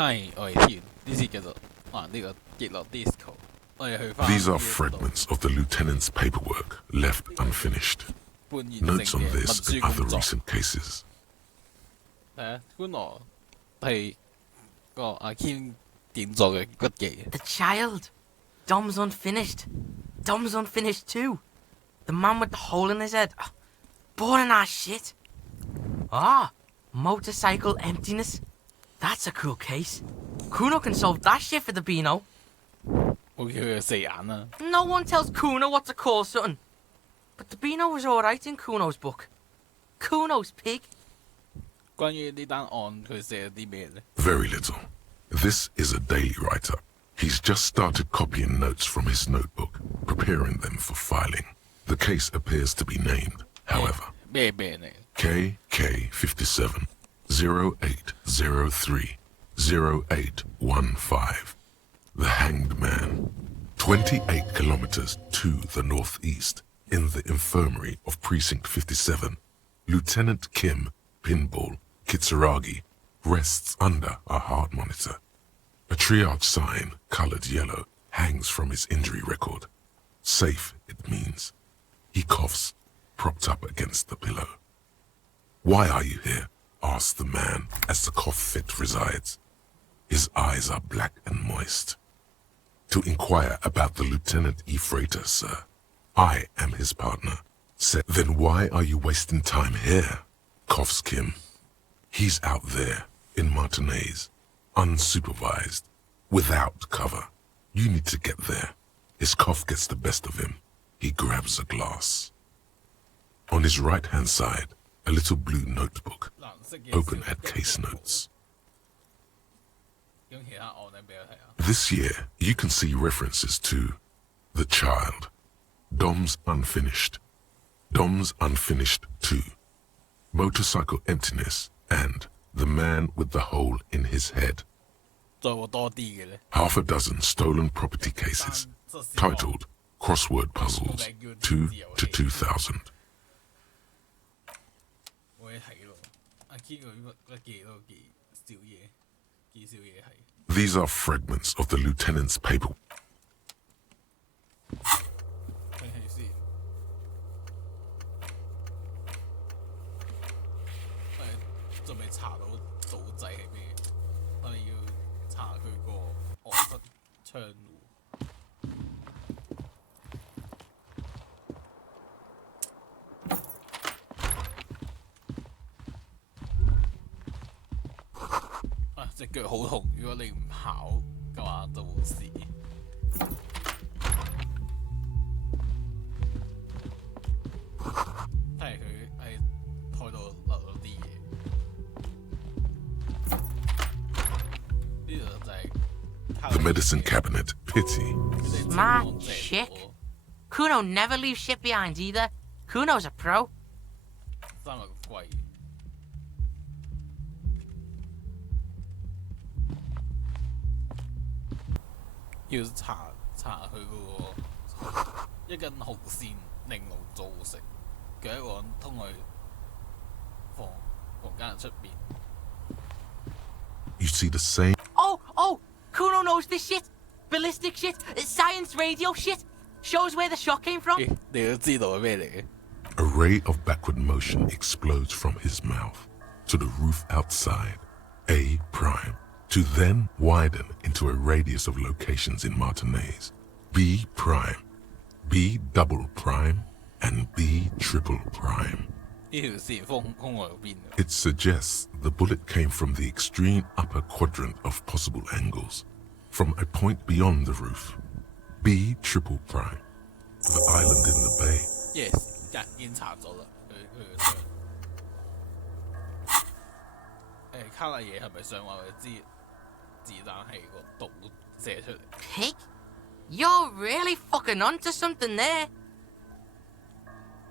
係我哋跳呢次叫做呢個極樂 Disco， 我哋去翻。These are fragments of the lieutenant's paperwork left unfinished. Notes on this and other recent cases. 係啊，本來係個阿 Kim 點咗嘅筆記。The child. Dom's unfinished. Dom's unfinished too. The man with the hole in his head. Boring ass shit. Motorcycle emptiness. That's a cool case. Kuno can solve that shit for the Beano. 我叫佢四眼啦。No one tells Kuno what to call something. But the Beano was alright in Kuno's book. Kuno's pig. 關於呢單案佢寫咗啲咩咧 Very little. This is a daily write-up. He's just started copying notes from his notebook, preparing them for filing. The case appears to be named, however. 咩病嚟 KK57 0803 0815. The Hanged Man. 28 kilometers to the northeast, in the infirmary of Precinct 57, Lieutenant Kim Pinball Kitsuragi rests under a heart monitor. A triage sign, colored yellow, hangs from his injury record. Safe, it means. He coughs, propped up against the pillow. Why are you here? Asks the man as the cough fit resides. His eyes are black and moist. To inquire about the Lieutenant E. Freighter, sir. I am his partner. Said, then why are you wasting time here? Coughs Kim. He's out there, in Martinez, unsupervised, without cover. You need to get there. His cough gets the best of him. He grabs a glass. On his right-hand side, a little blue notebook, open at case notes. This year, you can see references to The Child, Dom's Unfinished, Dom's Unfinished 2, Motorcycle Emptiness, and The Man with the Hole in His Head. Half a dozen stolen property cases, titled Crossword Puzzles 2 to 2000. These are fragments of the lieutenant's paper.腳好痛，如果你唔跑嘅話就會死。睇嚟佢喺台度留咗啲嘢。呢度就係 The medicine cabinet. Pity. Smart chick. Kuno never leaves shit behind either. Kuno's a pro. 300個貴。要查佢嗰個一根紅線令路造成嘅一個人通去房間出邊。You see the same. Oh! Kuno knows this shit. Ballistic shit. Science radio shit. Shows where the shot came from. 你都知道係咩嚟嘅 A ray of backward motion explodes from his mouth to the roof outside, A prime, to then widen into a radius of locations in Martinez, B prime, B double prime, and B triple prime. 呢條線空外邊。It suggests the bullet came from the extreme upper quadrant of possible angles, from a point beyond the roof, B triple prime, the island in the bay. Yes， 已經查咗啦，佢卡拉嘢係咪想話佢知子彈係個島射出嚟 Pig? You're really fucking onto something there.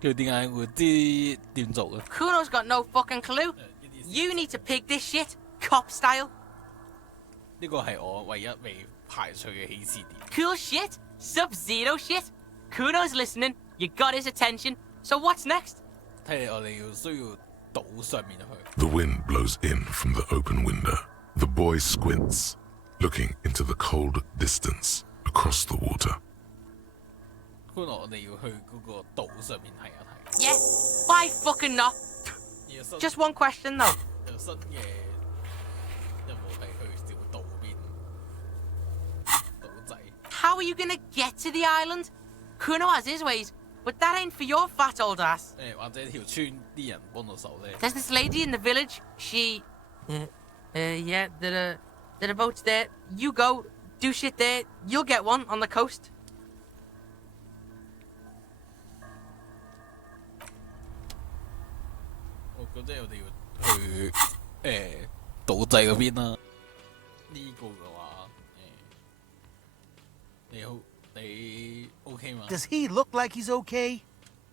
佢點解會知點做嘅 Kuno's got no fucking clue. You need to pig this shit, cop style. 呢個係我唯一未排除嘅起始點。Cool shit, Sub-Zero shit. Kuno's listening. You got his attention. So what's next? 睇嚟我哋需要島上面去。 The wind blows in from the open window. The boy squints, looking into the cold distance across the water. 本來我哋要去嗰個島上面睇一睇。Yeah, why fucking not? 有新 Just one question though. 有新嘅任務係去小島邊島仔。How are you gonna get to the island? Kuno has his ways, but that ain't for your fat old ass. 或者條村啲人幫到手咧。There's this lady in the village. She, yeah, there are boats there. You go, do shit there. You'll get one on the coast. 我覺得我哋要去島仔嗰邊啦。呢個嘅話你好你 OK 嗎？ Does he look like he's okay?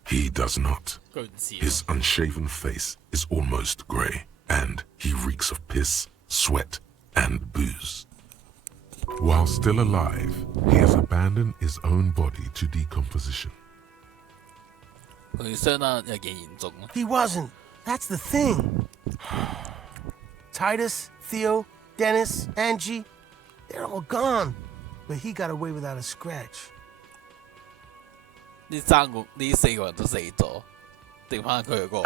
He does not. 佢唔似 His unshaven face is almost grey, and he reeks of piss, sweat, and booze. While still alive, he has abandoned his own body to decomposition. 佢傷得有幾嚴重啊？ He wasn't. That's the thing. Titus, Theo, Dennis, Angie, they're all gone. But he got away without a scratch. 呢四個人都死咗，剩翻佢一個。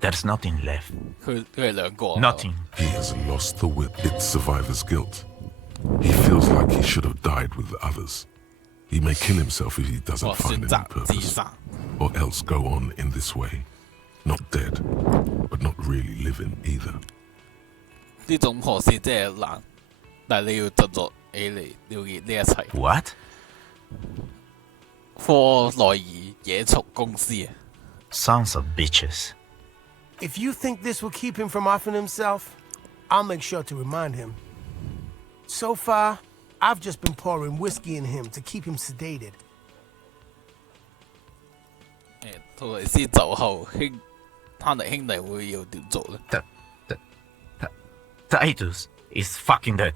There's nothing left. 佢係兩個。Nothing. He has lost the will, its survivor's guilt. He feels like he should have died with the others. He may kill himself if he doesn't 我 find 選 any 擇自 purpose, 殺。 or else go on in this way. Not dead, but not really living either. 呢種何事真係難，但係你要振作起嚟了結呢一切。 What? 科內爾野畜公司啊！ Sons of bitches. If you think this will keep him from offing himself, I'll make sure to remind him. So far, I've just been pouring whiskey in him to keep him sedated. 圖尼斯走後，他哋兄弟會要點做咧？ Titus is fucking dead.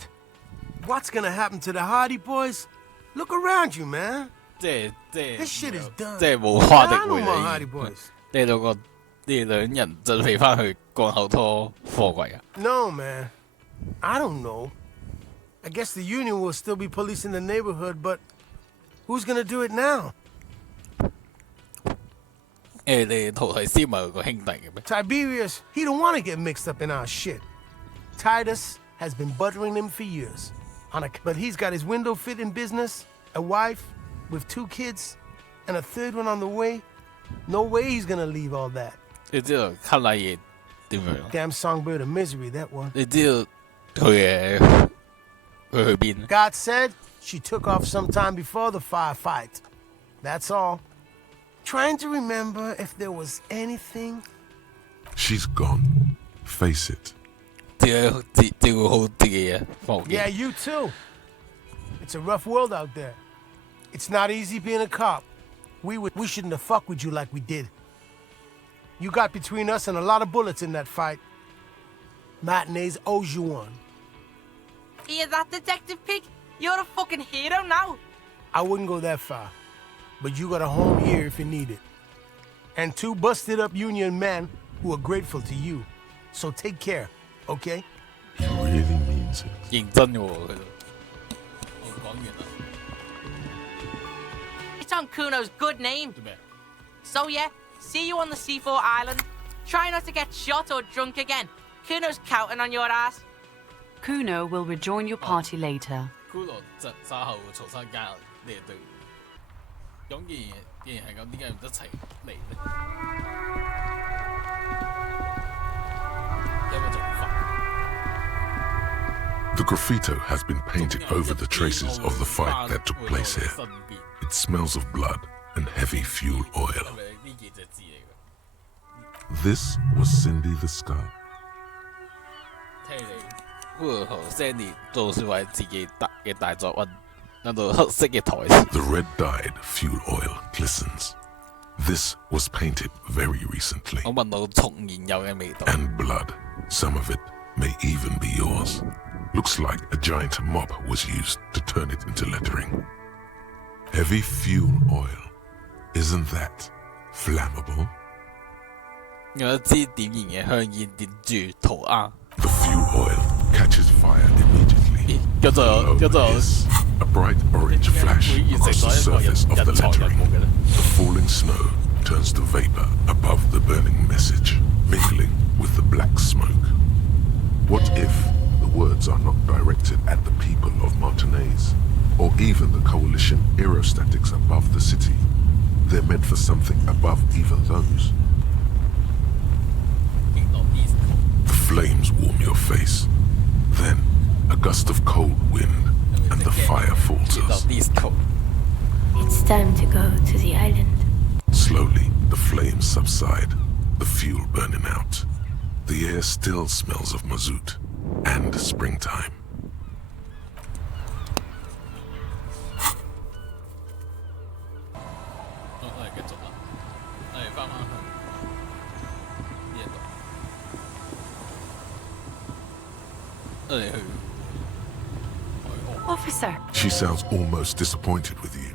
What's gonna happen to the Hardy boys? Look around you, man. 即 This shit is done. 係冇花的 I know 回 more Hardy 嚟。 boys. 你哋兩人準備翻去港口拖貨櫃啊？ No, man. I don't know. I guess the union will still be policing the neighborhood, but who's gonna do it now? 你圖尼斯唔係有個兄弟嘅咩？ Tiberius, he don't want to get mixed up in our shit. Titus has been buttering him for years. But he's got his window fitting business, a wife with 2 kids, and a 3rd one on the way. No way he's gonna leave all that. 你知道卡拉嘢點樣？ Damn songbird of misery, that one. 你知道佢去邊？ God said she took off sometime before the firefight. That's all. Trying to remember if there was anything. She's gone. Face it. 照顧好自己啊，放 Yeah, you too. It's a rough world out there. It's not easy being a cop. We shouldn't have fucked with you like we did. You got between us and a lot of bullets in that fight. Matinees owes you one. Hear that, Detective Pig? You're a fucking hero now. I wouldn't go that far. But you got a home here if you need it. And 2 busted up union men who are grateful to you. So take care, okay? He really means it. 認真嘅喎佢都。我講完啦。 It's on Kuno's good name. 做咩？ So yeah, see you on the C4 island. Try not to get shot or drunk again. Kuno's counting on your ass. Kuno will rejoin your party later. 骷髏稍後重新加入呢隊。咁既然係咁，點解唔一齊嚟咧？有冇做法？ The graffito has been painted over the traces of the fight that took place here. It smells of blood and heavy fuel oil. 係咪呢幾隻字嚟嘅？ This was Cindy the Skull. 聽你骷髏同 Sandy 做算為自己嘅大作品，諗到黑色嘅台詞。 The red-dyed fuel oil glistens. This was painted very recently. 我聞到重燃油嘅味道。 And blood. Some of it may even be yours. Looks like a giant mop was used to turn it into lettering. Heavy fuel oil. Isn't that flammable? 有一支點燃嘅香煙點住塗鴉。 The fuel oil catches 跟住 Below is a bright orange flash across the surface of the lettering. The falling snow turns to vapor above the burning message, mingling with the black smoke. What if the words are not directed at the people of Martinez, or even the coalition aerostatics above the city? They're meant for something above even those. The flames warm your face. Then, a gust of cold wind, and the fire falters. Disco It's time to go to the island. Slowly, the flames subside, the fuel burning out. The air still smells of mazout and springtime. 我哋繼續啦，我哋翻返去呢一度，我哋去海岸。 Officer, She sounds almost disappointed with you,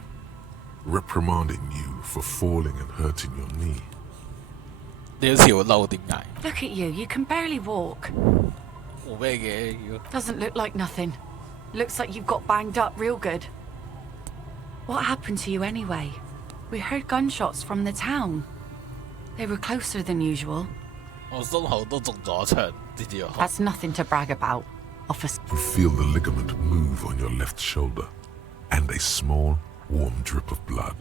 reprimanding you for falling and hurting your knee. 你好似好嬲，點解？ look at you. You can barely walk. 冇咩嘅，要 Doesn't look like nothing. Looks like you've got banged up real good. What happened to you anyway? We heard gunshots from the town. They were closer than usual. 我心口都中咗一槍，知唔知啊？ That's nothing to brag about, officer. You feel the ligament move on your left shoulder, and a small, warm drip of blood.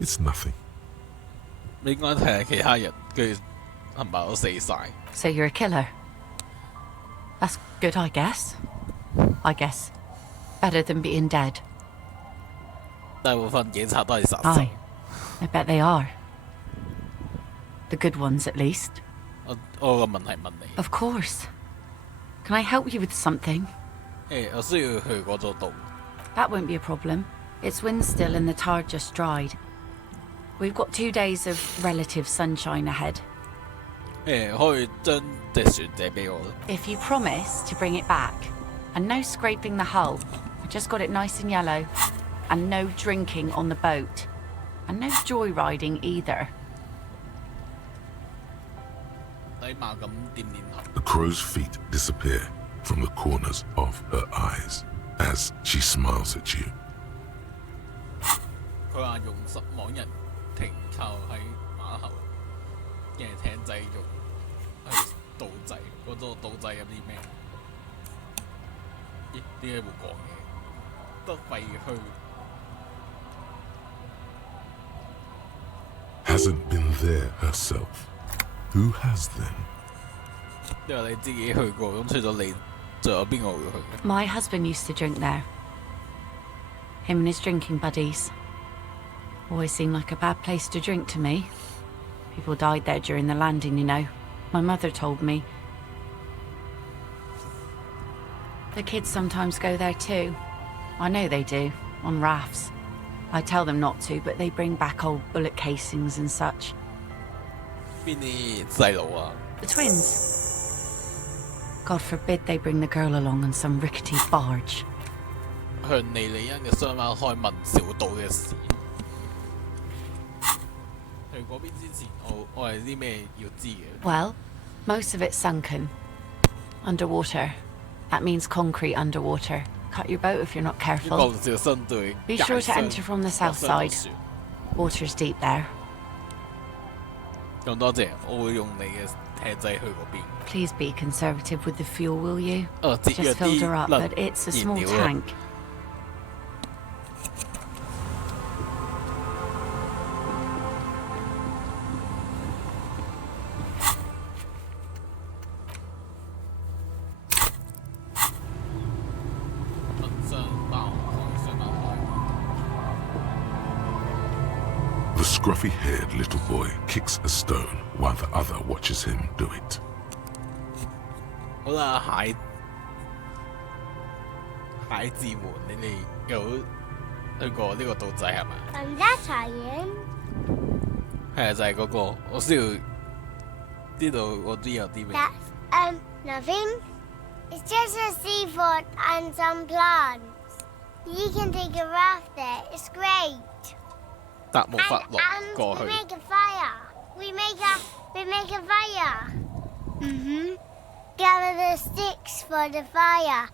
It's nothing. 你應該睇下其他人，佢係咪都死晒？ So you're a killer. That's good, I guess. I guess. Better than being dead. 大部分警察都係殺手 Aye.。I bet they are. The good ones, at least. 我個問題問你， Of course. Can I help you with something? 我需要去嗰座島， That won't be a problem. It's wind still and the tar just dried. We've got 2 days of relative sunshine ahead. 可以將隻船借俾我啦。 If you promise to bring it back, and no scraping the hull, I just got it nice and yellow, and no drinking on the boat, and no joyriding either. 禮貌咁點點頭， The crow's feet disappear from the corners of her eyes as she smiles at you. 佢話用10網人停靠喺碼頭嘅艇仔用去島仔，嗰座島仔有啲咩？咦？點解會講嘢？得廢墟。 Hasn't been there herself. Who has then? 因為你自己去過，咁除咗你，仲有邊個會去？ My husband used to drink there. Him and his drinking buddies. Always seemed like a bad place to drink to me. People died there during the landing, you know. My mother told me. The kids sometimes go there too. I know they do, on rafts. I tell them not to, but they bring back old bullet casings and such. 邊啲細路啊？ The twins. God forbid they bring the girl along on some rickety barge. 向尼里恩嘅雙胞開問小島嘅事。去嗰邊之前，我係啲咩要知嘅？ Well, most of it's sunken. Underwater. That means concrete underwater. Cut your boat if you're not 一 careful. 個唔小心就會 Be sure to enter from the south 落 side. 船 Water's deep there. 咁多謝，我會用你嘅艇仔去嗰邊。 Please be conservative with the fuel, will you? 節約 Just filled 啲 her up, 能 but it's a 燃 small 料啊 tank. The scruffy-haired little boy kicks a stone while the other watches him do it. 好啦，蟹字門，你哋有去過呢個島仔係咪？ That's Ian. 係啊，就係嗰個。我需要知道嗰啲有啲咩。 That's nothing. It's just a seafort and some plants. You can take a raft there. It's great. 搭木筏落 And 過 we 去。 make a fire. We make a fire. Mm-hmm. Gather the sticks for the fire.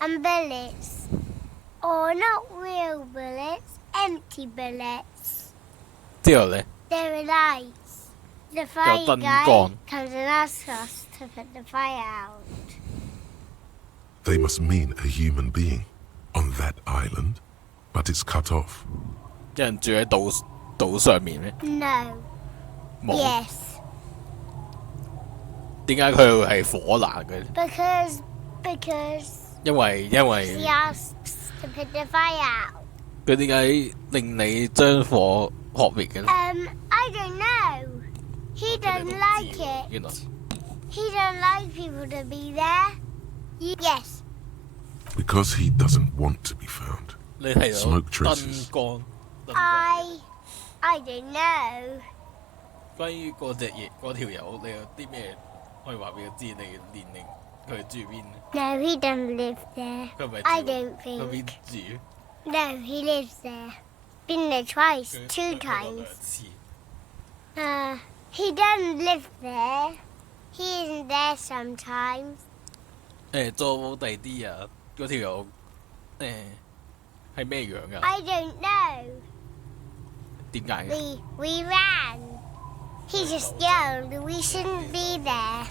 and bullets. Or not real bullets, empty bullets. 之後咧， There are lights. The 有 fire 燈 guy 光， comes and asks us to put the fire out. They must mean a human being on that island, but it's cut off. 有人住喺島上面咩？ No. 冇。 Yes. 點解佢係火難嘅？ Because 因為 he asks to put the fire out. 佢點解令你將火撲滅嘅咧？ I don't know. He 佢哋 doesn't 都 like 知喎 it. 原來 He doesn't like people to be there. Yes. Because he doesn't want to be found. 你睇到 Smoke traces. 燈光。 I don't know. 關於嗰條友，你有啲咩可以話俾佢知？你年齡佢住邊？ No, he doesn't live there. 佢咪 I 住 don't 佢邊 think. 住？ No, he lives there. Been there twice, 佢 two 佢去過 times. 兩次。 He doesn't live there. He isn't there sometimes. 做第啲啊，嗰條友係咩樣㗎？ I don't know. 點解嘅？ We ran. He just yelled, we shouldn't be there.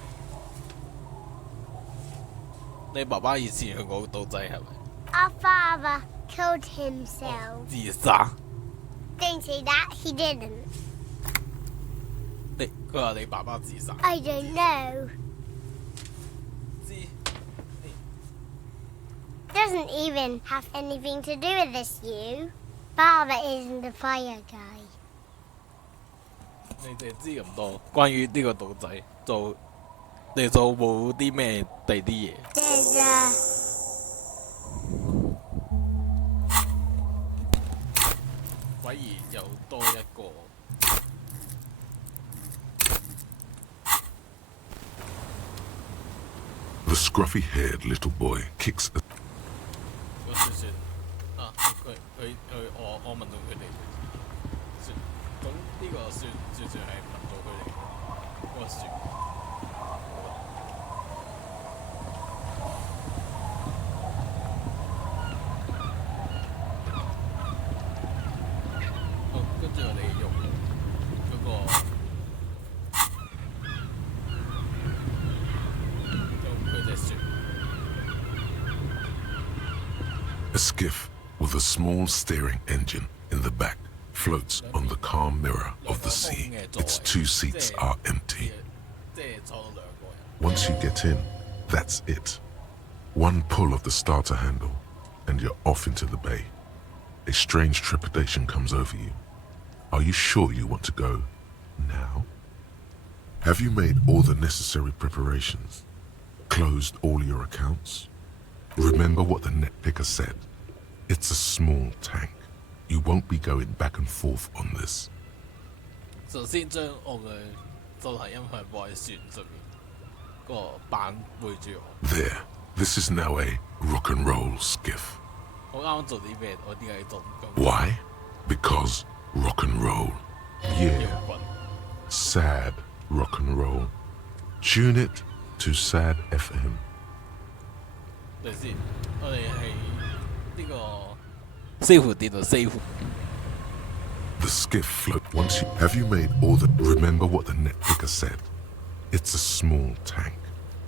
你爸爸以前去過島仔係咪？ Our father killed himself. 自殺？ Don't say that, he didn't. 佢話你爸爸自殺。 I don't know. 知 Doesn't even have anything to do with this, you. Father isn't the fire guy. 你哋知咁多關於呢個島仔，你做冇啲咩第啲嘢？ There's 反而又多一個。 The scruffy-haired little boy kicks a 嗰算算啊！我問到佢哋算，咁呢個算係問到佢哋嗰個算。好，跟住我哋用嗰佢隻船。 A skiff with a small steering engine in the back floats on the calm mirror of the sea. Its 2 seats are empty. 即係坐到兩個人。 Once you get in, that's it. One pull of the starter handle, and you're off into the bay. A strange trepidation comes over you. Are you sure you want to go now? Have you made all the necessary preparations? Closed all your accounts? Remember what the net picker said. It's a small tank. You won't be going back and forth on this. 首先將我嘅手提音響放喺船上面，個板背住我。 There. This is now a rock and roll skiff. 我啱啱做啲咩？我點解做咁 Why? Because rock and roll. 搖 Yeah. 滾？ Sad rock and roll. Tune it to Sad FM. 等先，我哋係呢個西湖跌到西湖。 The skiff float once you have you made all the remember what the net picker said. It's a small tank.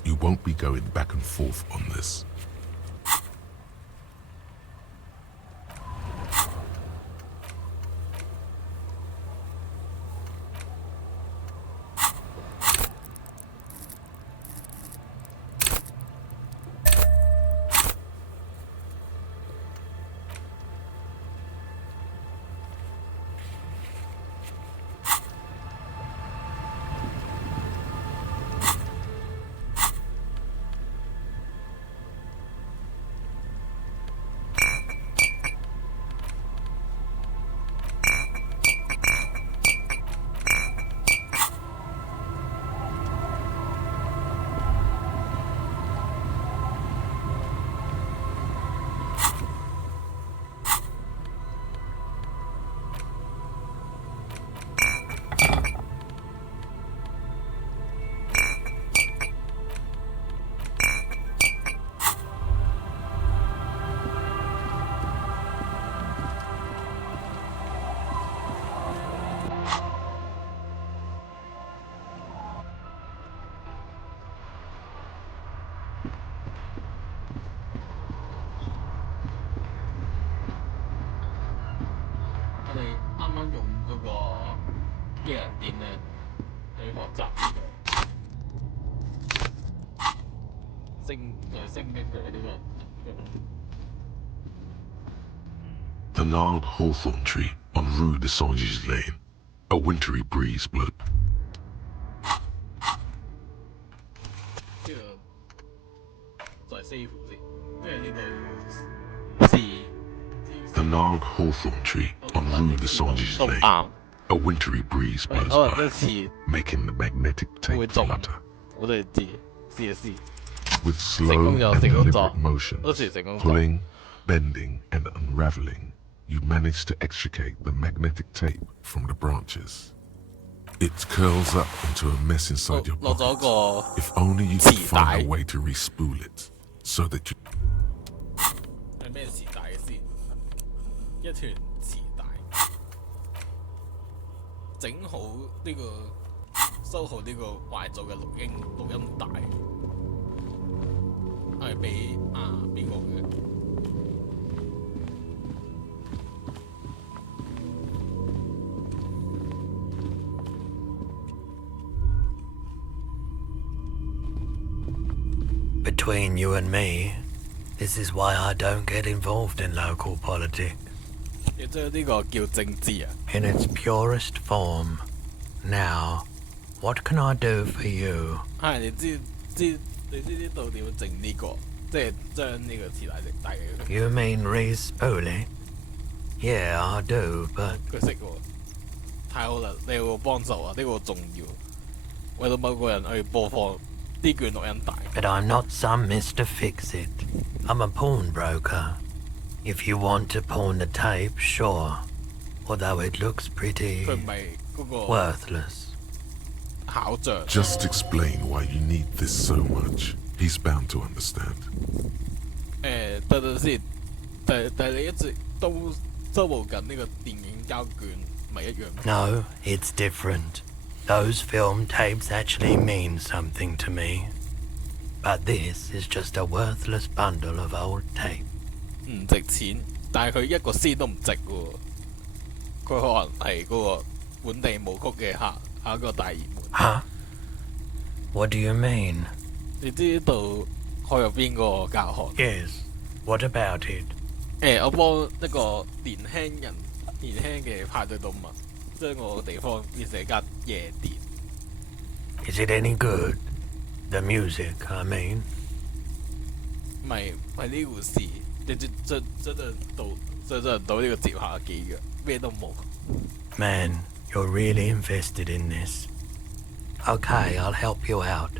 You won't be going back and forth on this. 嘅人點咧去學習升嘅佢呢個。The gnarled hawthorn tree on Rue de Saint-Gilles Lane. A wintry breeze blew. 呢個再 save 先，因為呢度字。The gnarled hawthorn tree on Rue de Saint-Gilles 都 Lane. 啱， A wintry breeze 可 blows 能 by, 一次 making the magnetic 會 tape 中， flutter. 我哋試一試。 With 成 slow 功咗， and 成功 deliberate 咗， motions, 好似成功咗。 pulling, bending, and unraveling, you manage to extricate the magnetic tape from the branches. It curls up into a mess inside your 落咗 pocket. 個 If only you could 磁帶。 find a way to respool it, so that you 係咩磁帶先？一團磁帶，整好呢個收好呢個壞咗嘅錄音帶，係俾邊個嘅？ Between you and me, this is why I don't get involved in local politics. 你將呢個叫政治啊？ In its purest form. Now, what can I do for you? 係你知道點樣整呢個？即係將呢個磁帶帶俾佢。 You mean respooling? Yeah, I do, but 佢識喎，太好啦！你有個幫手啊，呢個好重要，為到某個人去播放呢卷錄音帶。 but I'm not some Mr. Fix-It. I'm a pawnbroker. If you want to pawn the tape, sure. Although it looks pretty 佢唔係嗰個 worthless. 考像。 just explain why you need this so much. He's bound to understand. 等等先，但你一直都收冇緊呢個電影膠卷，咪一樣。 No, it's different. Those film tapes actually mean something to me. But this is just a worthless bundle of old tape. 唔值錢，但係佢一個仙都唔值喎。佢可能係嗰個本地舞曲嘅下一個大熱門。 Huh? What do you mean? 你知道開入邊個教學？ Yes. What about it? 我幫一個年輕嘅派對動物，將個地方變成一間夜店。 Is it any good? The music, I mean. 唔係呢回事，你真係到呢個接下機嘅，咩都冇。 Man, you're really invested in this. Okay, I'll help you out.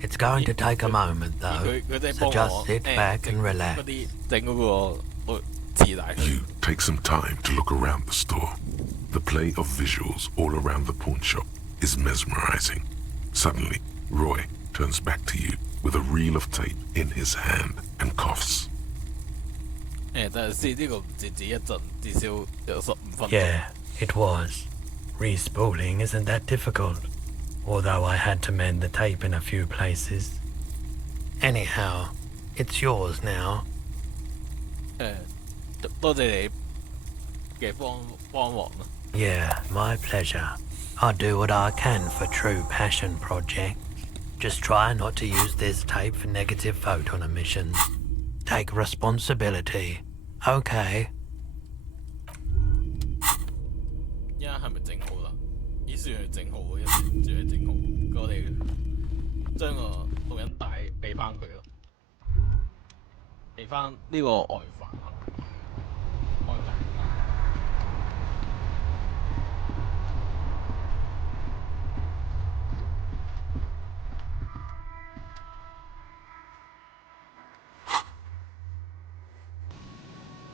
It's going to take a moment 而 though, 佢真係 so 幫 just 我 sit back 整 and 嗰 relax. 啲整嗰個磁帶。 You take some time to look around the store. The play of visuals all around the pawn shop is mesmerizing. Suddenly, Roy turns back to you with a reel of tape in his hand and coughs. 但係先呢個唔止一陣，至少有15分鐘。 Yeah, it was. Respooling isn't that difficult, although I had to mend the tape in a few places. Anyhow, it's yours now. 多謝你嘅幫忙啦。 Yeah, my pleasure. I'll do what I can for true passion projects. Just try not to use this tape for negative photon emissions. Take responsibility. Okay. 依家係咪整好啦？已算係整好喎，一算係整好。我哋將個錄音帶俾翻佢咯，俾翻呢個外範。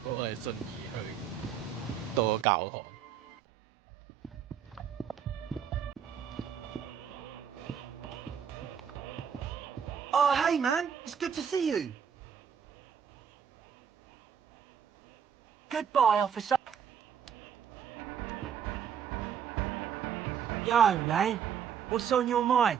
我係順而去到個教堂。 Oh, hey, man. It's good to see you. Goodbye, officer. Yo, man. What's on your mind?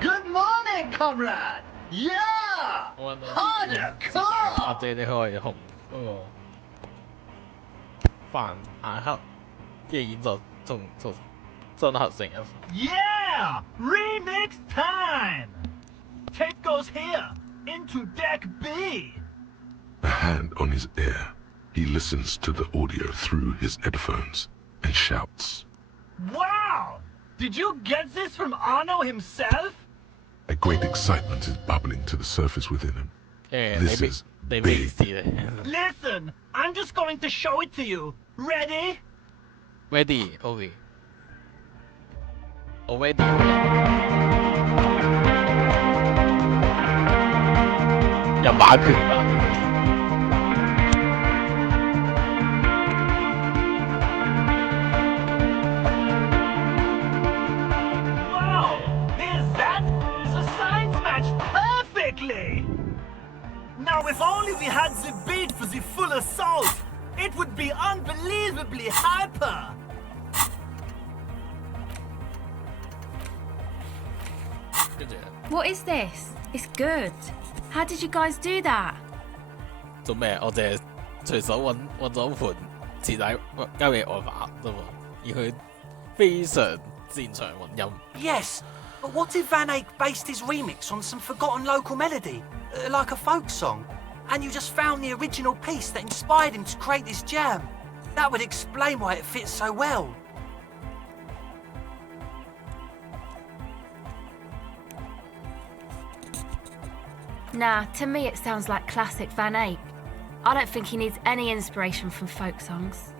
Good morning. morning, comrade! Yeah! 我揾到 Hardcore! 阿姐你可以學嗰個泛亞克嘅演奏從真合成一。Yeah! Remix time! Tape goes here, into deck B. A hand on his ear, he listens to the audio through his headphones and shouts. Wow! Did you get this from Arno himself? A great excitement is bubbling to the surface within him. This is 你 big. 咩意思咧 Listen, I'm just going to show it to you. Ready? ？Ready, OK. Already. 有馬拳啊！ Wow! Here's that! The signs match perfectly! Now if only we had the beat for the full assault, it would be unbelievably hyper! What is this? It's good. How did you guys do that? 做咩？我淨係隨手揾咗盤磁帶交俾我爸啫嘛，而佢非常擅長混音。 Yes, but what if Van Eyck based his remix on some forgotten local melody, like a folk song, and you just found the original piece that inspired him to create this jam? That would explain why it fits so well. Nah, to me it sounds like classic Van Eyck. I don't think he needs any inspiration from folk songs.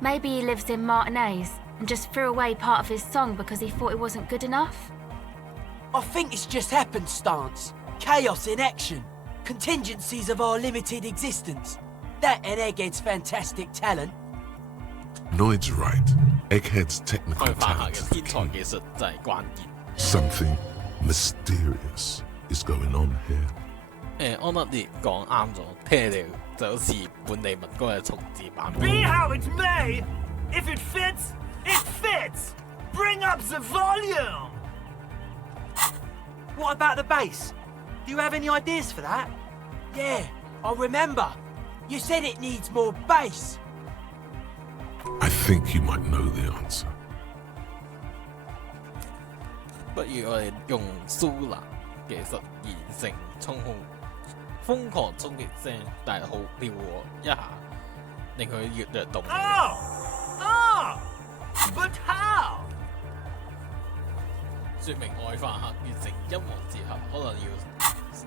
Maybe he lives in Martinez and just threw away part of his song because he thought it wasn't good enough. I think it's just happenstance, chaos in action, contingencies of our limited existence. That and Egghead's fantastic talent. Noid's right. Egghead's technical 開發下 talent 嘅 is the 天才 key. 技術就係關鍵。 Something mysterious is going on here. 安德烈講啱咗，聽嚟就好似本地民歌嘅重置版本。 Be how it may, if it fits, it fits! Bring up the volume! What about the bass? Do you have any ideas for that? Yeah, I remember. You said it needs more bass. I think you might know the answer. 不如我哋用蘇拿技術現成操控瘋狂衝擊聲，但係好撩我一下，令佢越躍動。 Oh! But how? 說明外化客變成音樂之後，可能要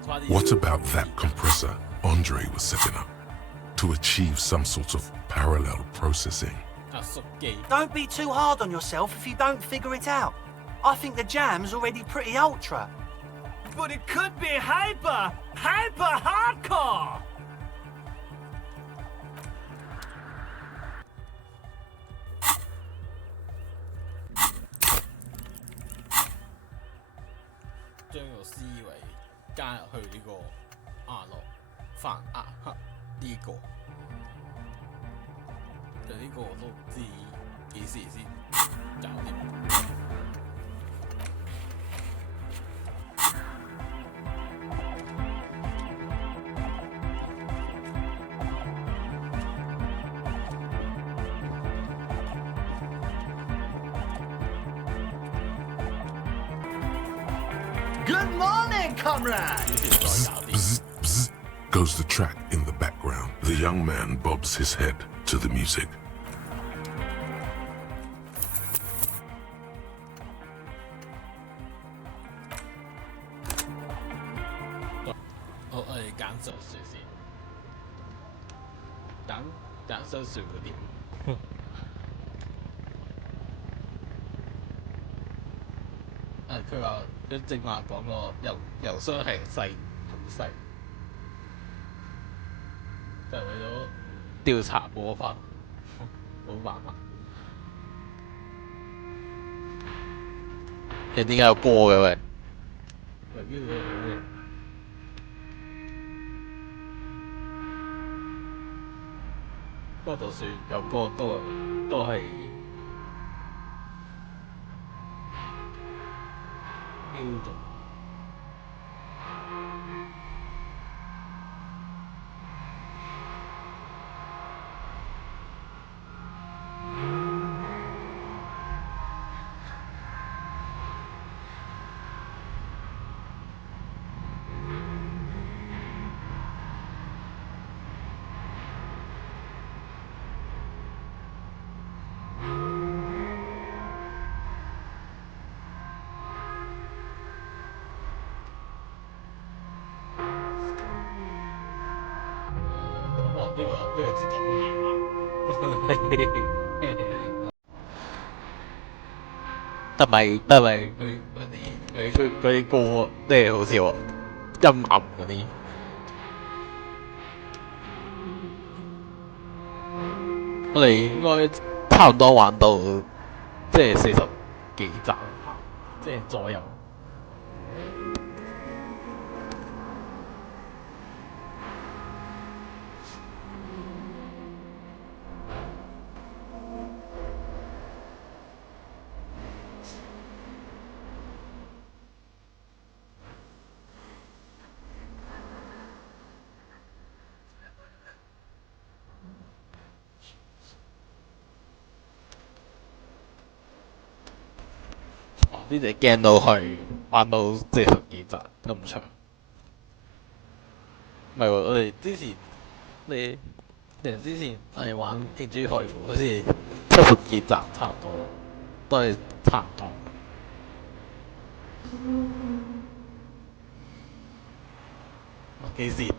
花啲。 What about that compressor Andre was setting up to achieve some sort of parallel processing? 壓縮機 Don't be too hard on yourself if you don't figure it out. I think the jam's already pretty ultra. But it could be hyper hardcore! 將個思維加入去呢個亞諾范亞克呢個，就呢個我都唔知幾時先搞掂。 Good morning, comrade! Bzz, bzz, goes the track in the background. The young man bobs his head to the music. 我哋揀上樹先，揀上樹嗰啲。佢話佢正話講個郵箱係細好細，就係為咗調查魔法，冇辦法。你點解有歌嘅喂？不過就算有歌都係標準。呢個自動得咪佢啲歌即係好似話陰暗嗰啲。我哋應該差唔多玩到即係40幾集，即係左右。呢隻 game 都係玩到40幾集咁長，唔係喎，我哋之前係玩《天珠海湖》，好似70幾集差唔多，都係差唔多。幾時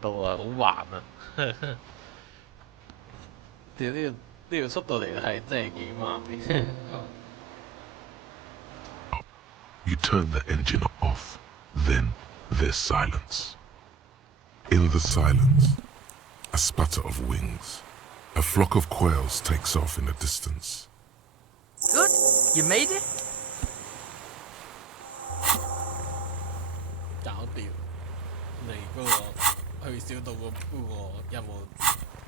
到啊？好慢啊！呢條速度嚟係真係幾慢嘅。You turn the engine off, then there's silence. In the silence, a sputter of wings. A flock of quails takes off in the distance. Good. You made it? 搞掂。你嗰個去小島嗰個任務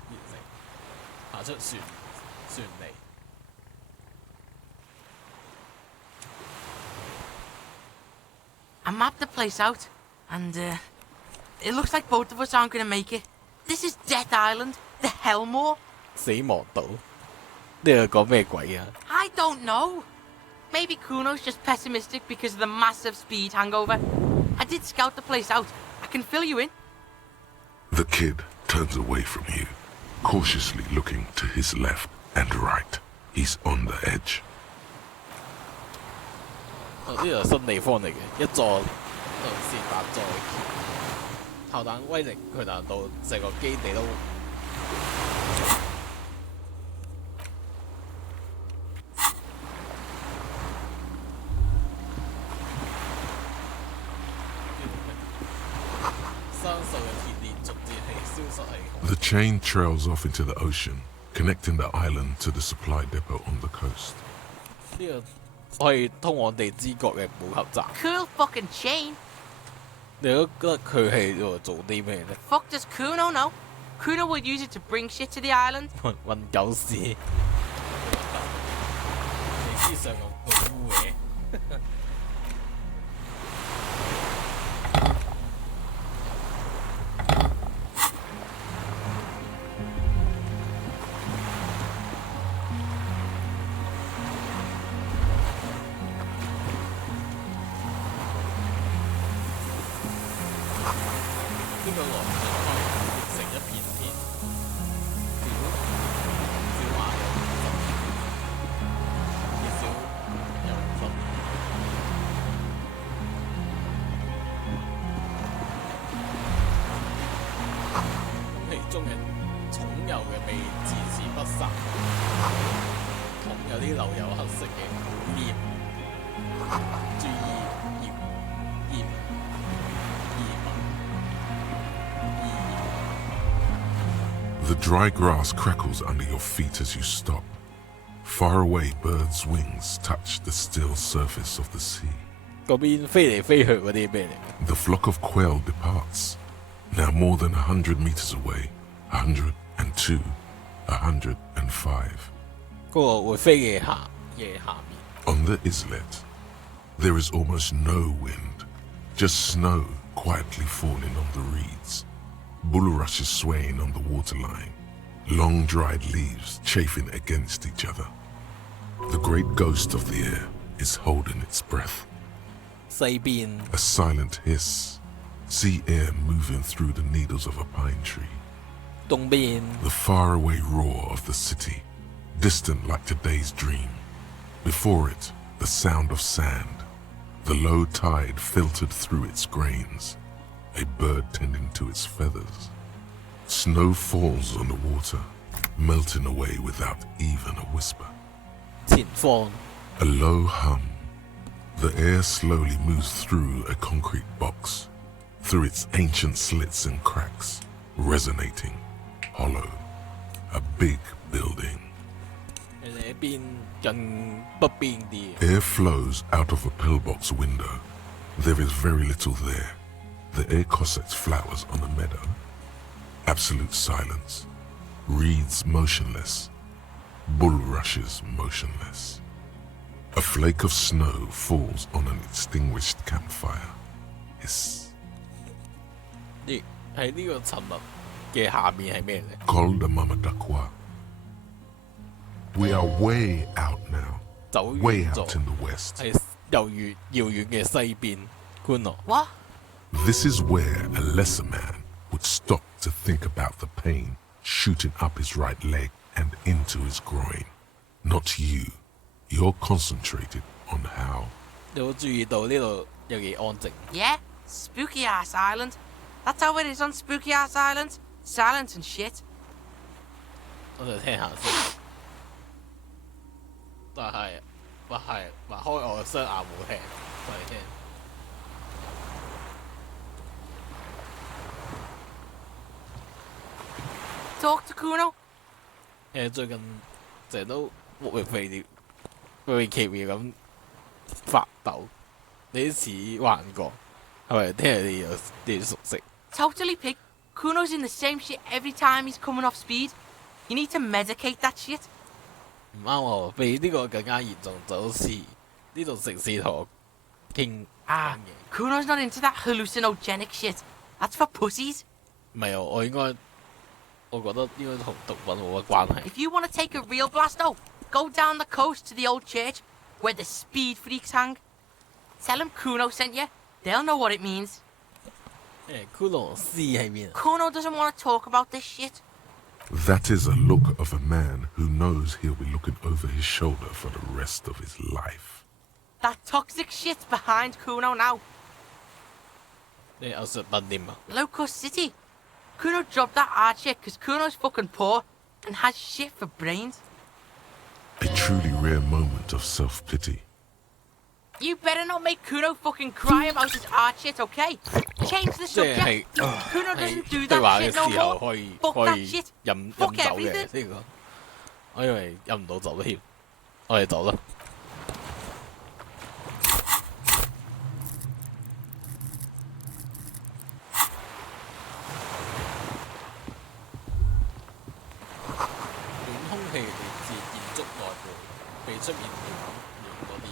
完成，爬出船離。I mapped the place out, and it looks like both of us aren't gonna make it. This is Death Island, the Hellmore. 死亡島，呢個講咩鬼啊？ I don't know. Maybe Kuno's just pessimistic because of the massive speed hangover. I did scout the place out. I can fill you in. The kid turns away from you, cautiously looking to his left and right. He's on the edge. 呢個係新地方嚟嘅，一座路線搭座嘅橋，炮彈威力巨大到成個基地都。The chain trails off into the ocean, connecting the island to the supply depot on the coast. 呢個可以通往地之國嘅補給站。Cool fucking chain. 你都覺得佢係做啲咩咧 Fuck does Kuno know? Kuno will use it to bring shit to the island. 運狗屎，你思想咁污嘅。呢個羅盤成一片片，小馬有50，小有50。空氣中嘅重油嘅味遲遲不散，桶有啲留有黑色嘅黏，注意鹽。The dry grass crackles under your feet as you stop. Far away, birds' wings touch the still surface of the sea. 嗰邊飛嚟飛去嗰啲咩嚟？ The flock of quail departs, now more than 100 meters away, 102, 105. 嗰個會飛嘅下面。On the islet, there is almost no wind, just snow quietly falling on the reeds. Bulrushes swaying on the waterline, long dried leaves chafing against each other. The great ghost of the air is holding its breath. 西邊 A silent hiss, sea air moving through the needles of a pine tree. 東邊 The faraway roar of the city, distant like today's dream. Before it, the sound of sand, the low tide filtered through its grains. A bird tending to its feathers. Snow falls on the water, melting away without even a whisper. 前方 A low hum. The air slowly moves through a concrete box, through its ancient slits and cracks, resonating, hollow. A big building. 你哋邊近北邊啲 Air flows out of a pillbox window. There is very little there. The air cossets flowers on a meadow. Absolute silence. Reeds motionless. Bulrushes motionless. A flake of snow falls on an extinguished campfire. Hiss. 呢喺呢個沉默嘅下面係咩咧？ Called a mamadakwa. We are way out now. 走 Way 遠 out 咗 in the west. 係遙遠嘅西邊觀落。 What? This is where a lesser man would stop to think about the pain shooting up his right leg and into his groin. Not you. You're concentrated on how. 你有冇注意到呢度有幾安靜？ Yeah? Spooky ass island. That's how it is on Spooky ass island. Silent and shit. 我哋聽下先。但係擘開我嘅雙眼冇聽，我哋聽。Talk to Kuno. 最近成日都莫名其妙咁發抖，你似幻覺，係咪聽你有啲熟悉？ Totally pig. Kuno's in the same shit every time he's coming off speed. You need to medicate that shit. 唔啱喎，比呢個更加嚴重，就好似呢度城市同我傾 Ah, 嘢。 Kuno's not into that hallucinogenic shit. That's for pussies. 唔係啊，我覺得應該同毒品冇乜關係。 If you want to take a real blast, though, go down the coast to the old church where the speed freaks hang. Tell them Kuno sent you. They'll know what it means. 骷髏絲喺邊啊？ Kuno doesn't want to talk about this shit. That is a look of a man who knows he'll be looking over his shoulder for the rest of his life. That toxic shit's behind Kuno now. 你有術品點啊？ Local city. Kuno dropped that art shit because Kuno's fucking poor and has shit for brains. A truly rare moment of self-pity. You better not make Kuno fucking cry about his art shit, okay? Change the 即係 subject. 係 Kuno doesn't do 對話 that 嘅 shit no 時候 more. 可以 Fuck 可 that 以 shit. 飲 Fuck 酒嘅 everything. 呢個，我以為飲唔到酒添，我哋走啦。暖空氣嚟自建築內部，被出面暖嗰啲。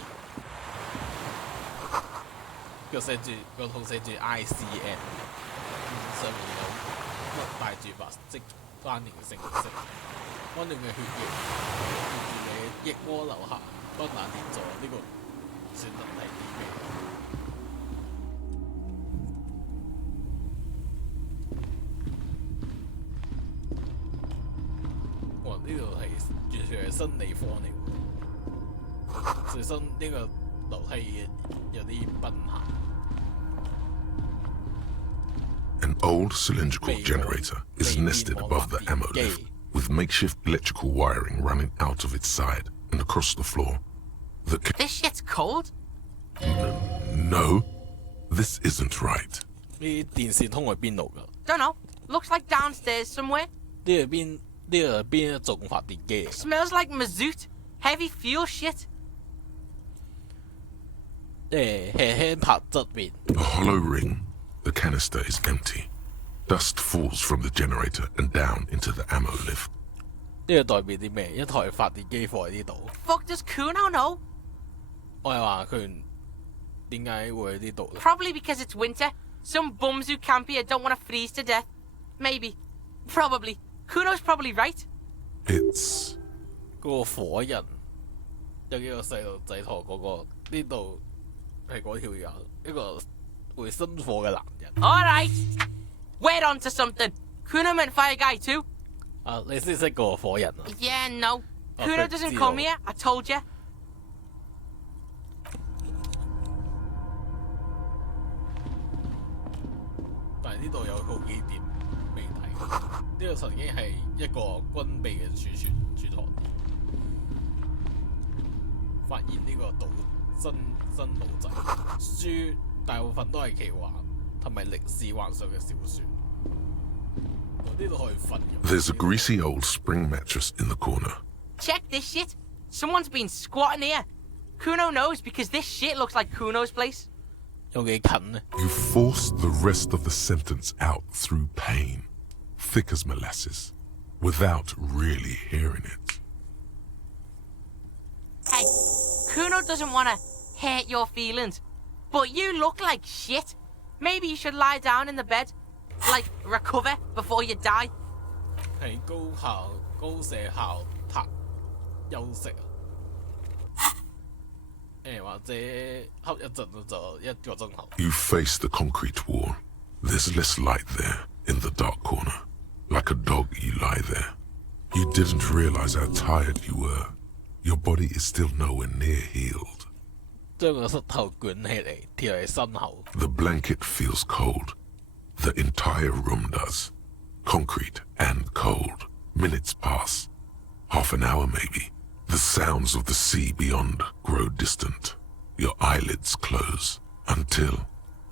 個套寫住 ICM， 上面有乜帶住白色關聯嘅成色，溫暖嘅血液沿住你翼窩流下，當冷跌咗呢個選擇係啲咩？哇！呢度係完全係心理科嚟喎，最新呢個樓梯有啲崩下。 An old cylindrical generator is nested above the ammo lift, with makeshift electrical wiring running out of its side and across the floor. This shit's cold. No, this isn't right. 呢啲電線通去邊度㗎？ Don't know. Looks like downstairs somewhere. 呢度係邊一種發電機嚟？ Smells like mazout. Heavy fuel shit. 輕輕拍側面。 A hollow ring. The canister is empty. Dust falls from the generator and down into the ammo lift. 呢個代表啲咩？一台發電機放喺呢度。 Fuck does Kuno know? 我係話佢點解會喺呢度咧？ Probably because it's winter. Some bums who camp here don't want to freeze to death. Maybe. Probably. Kuno's probably right. It's 嗰個火人有幾個細路仔同嗰個呢度係嗰條友一個會生火嘅男人。 Alright. We're on to something. Kuno meant fire guy too. 啊，你識唔識嗰個火人啊？ Yeah, no. Oh, Kuno but doesn't zero. come here. I told you. 但係呢度有好幾點未睇。呢個曾經係一個軍備嘅儲藏點，發現呢個島新島仔書大部分都係奇幻同埋歷史幻想嘅小説。我呢度可以瞓嘅。There's a greasy old spring mattress in the corner. Check this shit. Someone's been squatting here. Kuno knows because this shit looks like Kuno's place. 有幾近呢？ You force the rest of the sentence out through pain, thick as molasses, without really hearing it. Hey, Kuno doesn't want to hurt your feelings, but you look like shit. Maybe you should lie down in the bed, like recover before you die. 係高射校塔休息啊！或者瞌一陣就1個鐘頭。 You face the concrete wall. There's less light there in the dark corner. Like a dog, you lie there. You didn't realize how tired you were. Your body is still nowhere near healed. 將個膝頭捲起嚟貼喺身後。 The blanket feels cold. The entire room does. Concrete and cold. Minutes pass. Half an hour maybe. The sounds of the sea beyond grow distant. Your eyelids close until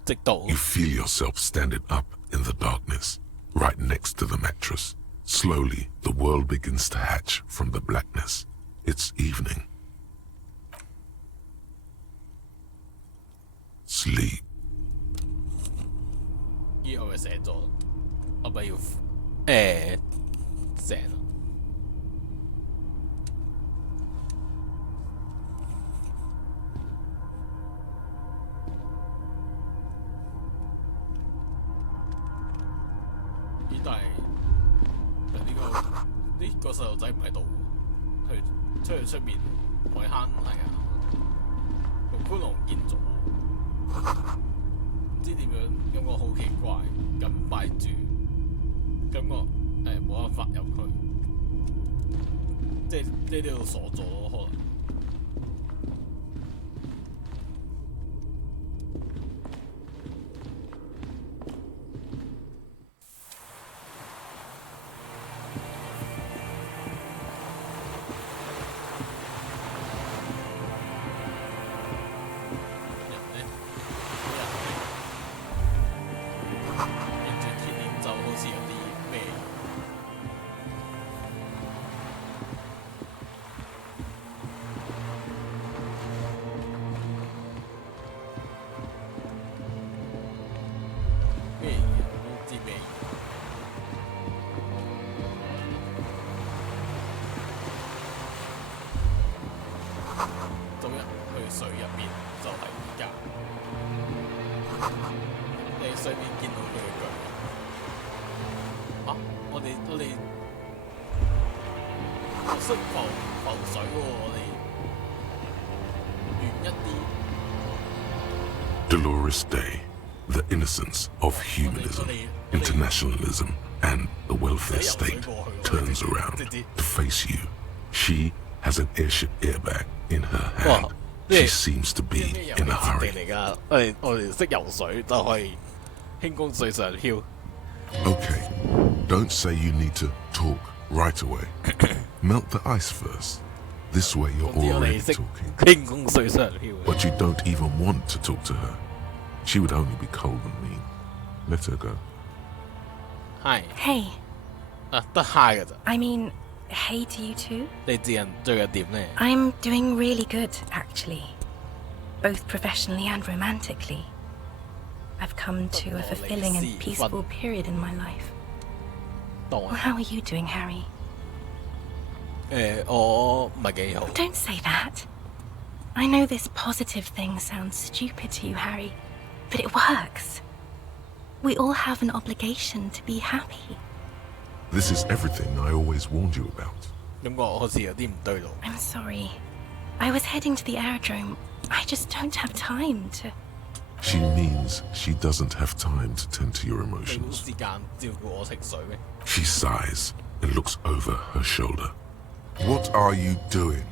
直到 you feel yourself standing up in the darkness, right next to the mattress. Slowly, the world begins to hatch from the blackness. It's evening. Sleep. 依我咪寫咗，我咪要醒啦。但係呢個細路仔唔喺度喎，出去出面海灘係啊，個骷髏唔見咗，唔知點樣，感覺好奇怪，咁擺住，感覺冇辦法入去，即係呢度鎖咗咯，可能。水入面就係而家，你喺上面見到佢嘅腳。啊！我哋識浮水喎，我哋遠一啲。Dolores Day, the innocence of humanism, internationalism, and the welfare state turns around to face you. She has an airship airbag in her hand. She seems to be in a hurry. 我哋識游水就可以輕功水上漂。Okay, don't say you need to talk right away. Melt the ice first. This way you're already talking. 輕功水上漂。 But you don't even want to talk to her. She would only be cold and mean. Let her go. Hi. Hey. 得 hi 㗎咋。I mean, hey to you too. 你最近點呢？ I'm doing really good, actually. Both professionally and romantically. I've come to a fulfilling and peaceful period in my life. Well, how are you doing, Harry? 我唔係幾好。 Don't say that. I know this positive thing sounds stupid to you, Harry, but it works. We all have an obligation to be happy. This is everything I always warned you about. 感覺好似有啲唔對路。 I'm sorry. I was heading to the aerodrome. I just don't have time to... She means she doesn't have time to tend to your 你冇 emotions. 時間照顧我情緒咩？ She sighs and looks over her shoulder. What are you doing?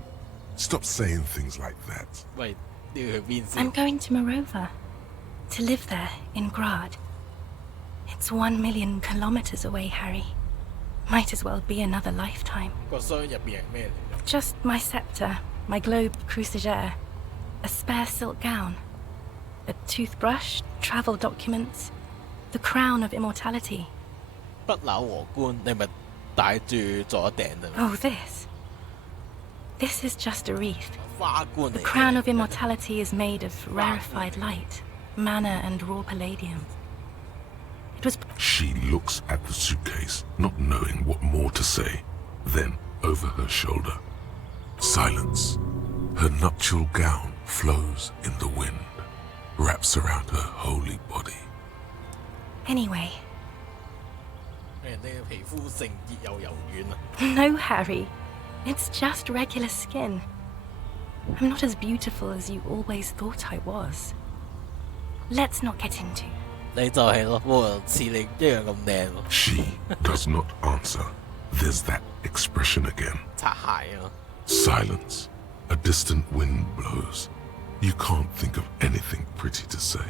Stop saying things like that. 喂，你要去邊 I'm 先？ going to Morova. To live there, in Grad. It's 1,000,000 kilometers away, Harry. Might as well be another lifetime. 個箱入邊係咩嚟 Just my scepter, my globe cruciger, a spare silk gown, a toothbrush, travel documents, the crown of immortality. 不朽皇冠，你咪戴住咗頂啊？ Oh, this. This is just a wreath. 花冠 The 嚟 crown 嘅。 of immortality is made of rarefied light, mana, and raw palladium. It was She looks at the suitcase, not knowing what more to say. Then, over her shoulder, silence. Her nuptial gown flows in the wind, wraps around her holy body. Anyway. 人哋嘅皮膚性熱又柔軟啊！ No, Harry. It's just regular skin. I'm not as beautiful as you always thought I was. Let's not get into. 你就係咯，冇人似你一樣咁靚咯。 She does not answer. There's that expression again. 擦鞋啊！ Silence. A distant wind blows. You can't think of anything pretty to say.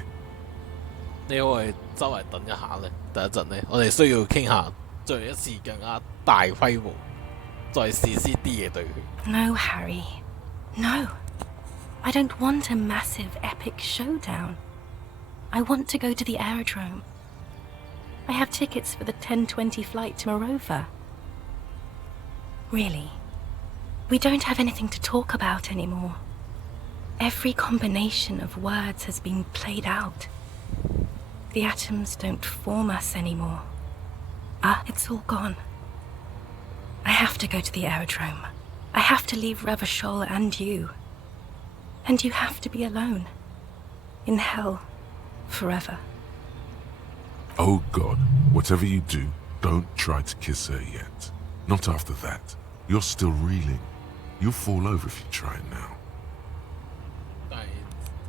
你可以周圍等一下咧，等一陣咧，我哋需要傾下，再一次更加大規模，再試啲嘢對佢。 No, Harry. No. I don't want a massive epic showdown. I want to go to the aerodrome. I have tickets for the 10:20 flight to Morova. Really, we don't have anything to talk about anymore. Every combination of words has been played out. The atoms don't form us anymore. It's all gone. I have to go to the aerodrome. I have to leave Ravachol and you. And you have to be alone. In hell. Forever. Oh God, whatever you do, don't try to kiss her yet. Not after that. You're still reeling. You'll fall over if you try now. 但係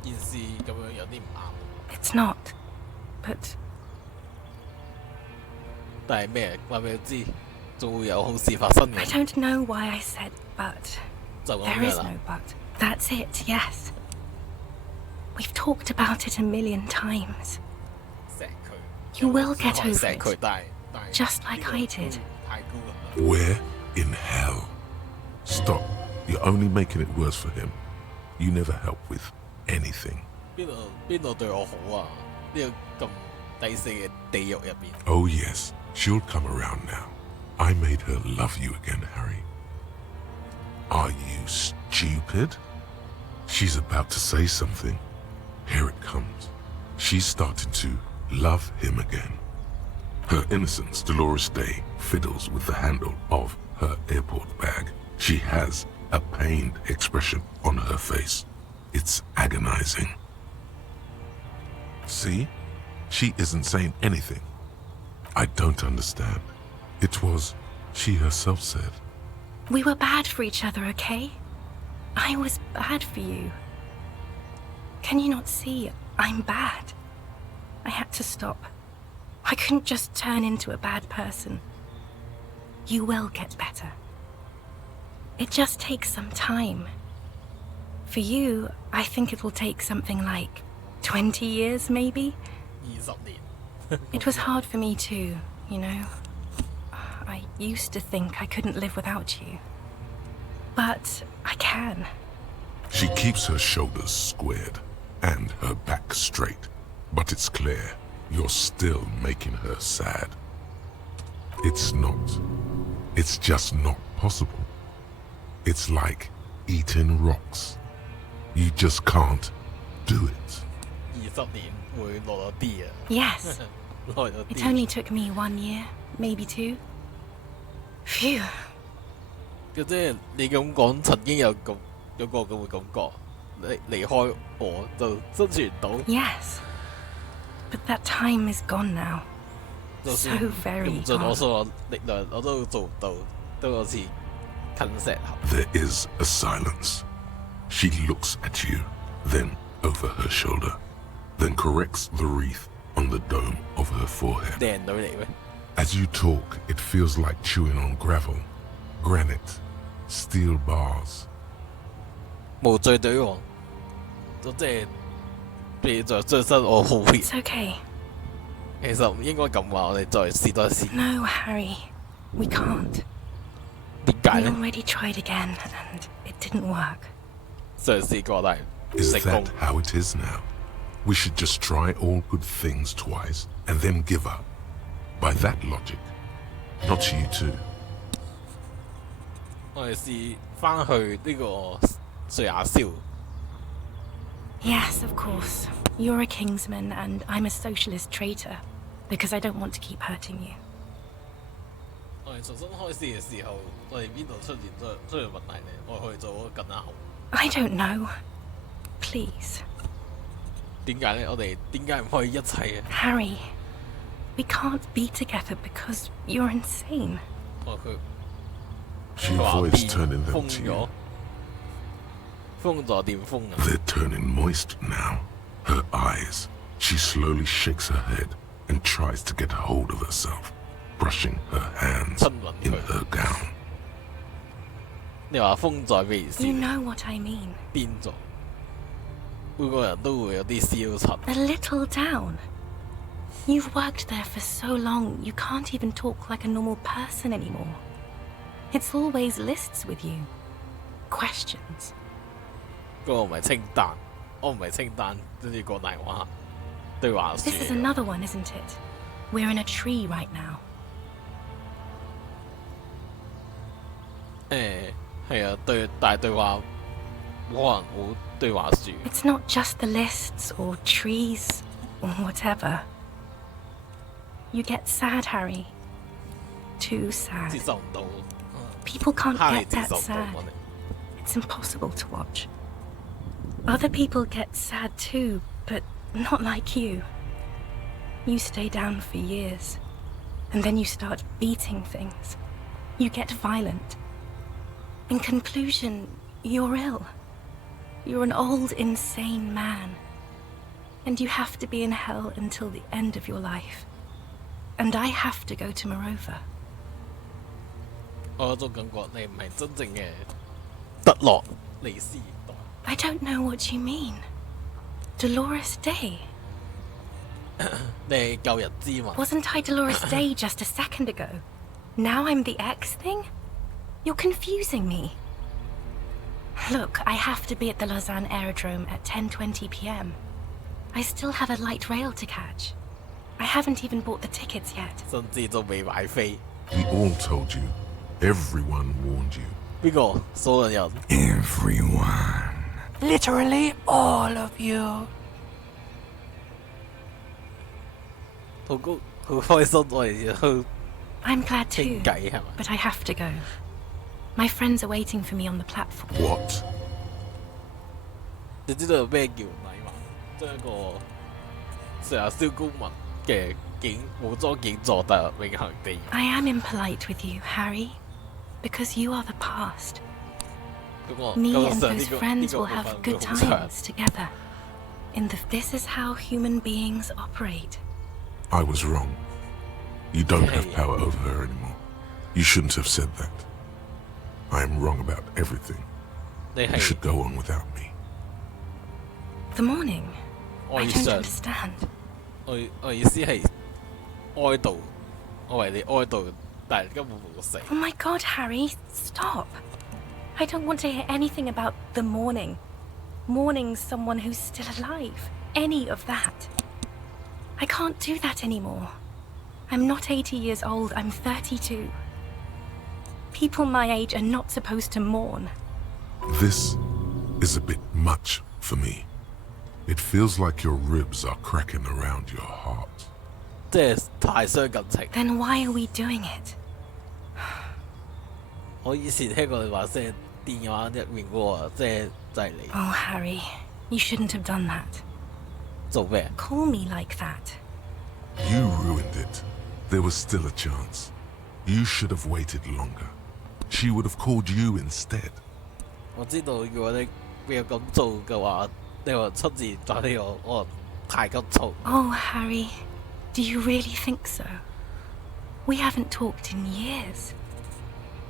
件事咁樣有啲唔啱。 It's not. But 但係咩？話俾佢知，仲會有好事發生 I 嘅。 don't know why I said but. 就咁 There 樣 is 啦 no。but. That's it, yes. We've talked about it 1,000,000 times. 錫佢。 You will get 錫 over 佢， it. 但係 Just like I did. 太高啦。 Where in hell? Stop. You're only making it worse for him. You never help with anything. 邊度對我好啊？呢個咁第四嘅地獄入邊。 Oh yes, she'll come around now. I made her love you again, Harry. Are you stupid? She's about to say something. Here it comes. She's starting to love him again. Her innocence, Dolores Day, fiddles with the handle of her airport bag. She has a pained expression on her face. It's agonizing. See? She isn't saying anything. I don't understand. It was, she herself said. We were bad for each other, okay? I was bad for you. Can you not see? I'm bad. I had to stop. I couldn't just turn into a bad person. You will get better. It just takes some time. For you, I think it will take something like 20 years, maybe? 20年。 It was hard for me too, you know. I used to think I couldn't live without you. But I can. She keeps her shoulders squared and her back straight, but it's clear you're still making her sad. It's not. It's just not possible. It's like eating rocks. You just can't do it. 20年會耐咗啲啊。 Yes. 耐咗 It 啲。 only took me 1 year, maybe 2. Phew. 即係你咁講，曾經有個咁嘅感覺，你離開我就生存唔到。 Yes. But that time is gone now. 就 So 算 very 用盡我 gone. 所有力量，我都做唔到，都好似近石頭。 There is a silence. She looks at you, then over her shoulder, then corrects the wreath on the dome of her forehead. 靚女嚟咩？ As you talk, it feels like chewing on gravel, granite, steel bars. 無罪對王，就即係被在最身我好血。 It's okay. 其實唔應該咁話，我哋再試多一次。 No, Harry. We can't. 點解 We 咧？ already tried again, and it didn't work. 嘗試過但係 Is 成功 that。how it is now? We should just try all good things twice and then give up. By that logic, not you too. 我哋試翻去呢個瑞亞燒。 Yes, of course. You're a Kingsman, and I'm a socialist traitor, because I don't want to keep hurting you. 我哋重新開始嘅時候，我哋邊度出現問題呢？我哋可以做得更加好。 I don't know. Please. 點解呢？我哋點解唔可以一齊嘅？ Harry, we can't be together because you're insane. 佢 She 話 avoids 電 turning 封 them to 咗 you.，封咗電封啊！ They're turning moist now. Her eyes. She slowly shakes her head and tries to get a hold of herself, brushing her hands 親吻 in 佢。 her gown. 你話封咗咩意思？ You know what I mean. 癲咗，每個人都會有啲消沉。 A little down. You've worked there for so long, you can't even talk like a normal person anymore. It's always lists with you. Questions. 嗰個唔係清單，我唔係清單，跟住講大話，對話 This is 書。 another one, isn't it? We're in a tree right now. 係啊，但係對話冇可能冇對話書。 It's not just the lists or trees or whatever. You get sad, Harry. Too 接 sad. 受唔到。 People can't 哈利 get 接 that 受唔到 sad. 我哋。 It's impossible to watch. Other people get sad too, but not like you. You stay down for years, and then you start beating things. You get violent. In conclusion, you're ill. You're an old, insane man. And you have to be in hell until the end of your life. And I have to go to Morova. 我有種感覺，你唔係真正嘅德洛尼斯代。 I don't know what you mean. Dolores Day. 你係救人之嘛？ Wasn't I Dolores Day just a second ago? Now I'm the X thing? You're confusing me. Look, I have to be at the Lausanne Aerodrome at 10:20 p.m. I still have a light rail to catch. I haven't even bought the tickets yet. 甚至仲未買飛。 We all told you. Everyone warned you. 邊個？所有人。 Everyone. Literally all of you. 好高，好開心，我哋去 I'm glad 傾 too, 偈係咪？ but I have to go. My friends are waiting for me on the platform. What? 你知道咩叫禮貌？將一個成日燒公民嘅武裝警座得永恆地。 I am impolite with you, Harry, because you are the past. 咁我 Me 咁 and 上 those 呢個 friends 呢個 will 部 have 分 good 會好長。 times together. This is how human beings operate. I was wrong. You don't have power over her anymore. You shouldn't have said that. I am wrong about everything. 你 You 係 should go on without me. The morning? 哀 I don't 傷， understand. 我意思係哀悼，我為你哀悼，但係根本冇死。 Oh my god, Harry, stop. I don't want to hear anything about the mourning. Mourning someone who's still alive. Any of that. I can't do that anymore. I'm not 80 years old, I'm 32. People my age are not supposed to mourn. This is a bit much for me. It feels like your ribs are cracking around your heart. 即係太傷感情。 Then why are we doing it? 我以前聽過你話，即係電話入面嗰個，即係就係你 Oh, Harry, you shouldn't have done that. 做咩？ Call me like that. You ruined it. There was still a chance. You should have waited longer. She would have called you instead. 我知道如果你有咁做嘅話，你話出自在呢個，我太急躁。 Oh, Harry, do you really think so? We haven't talked in years.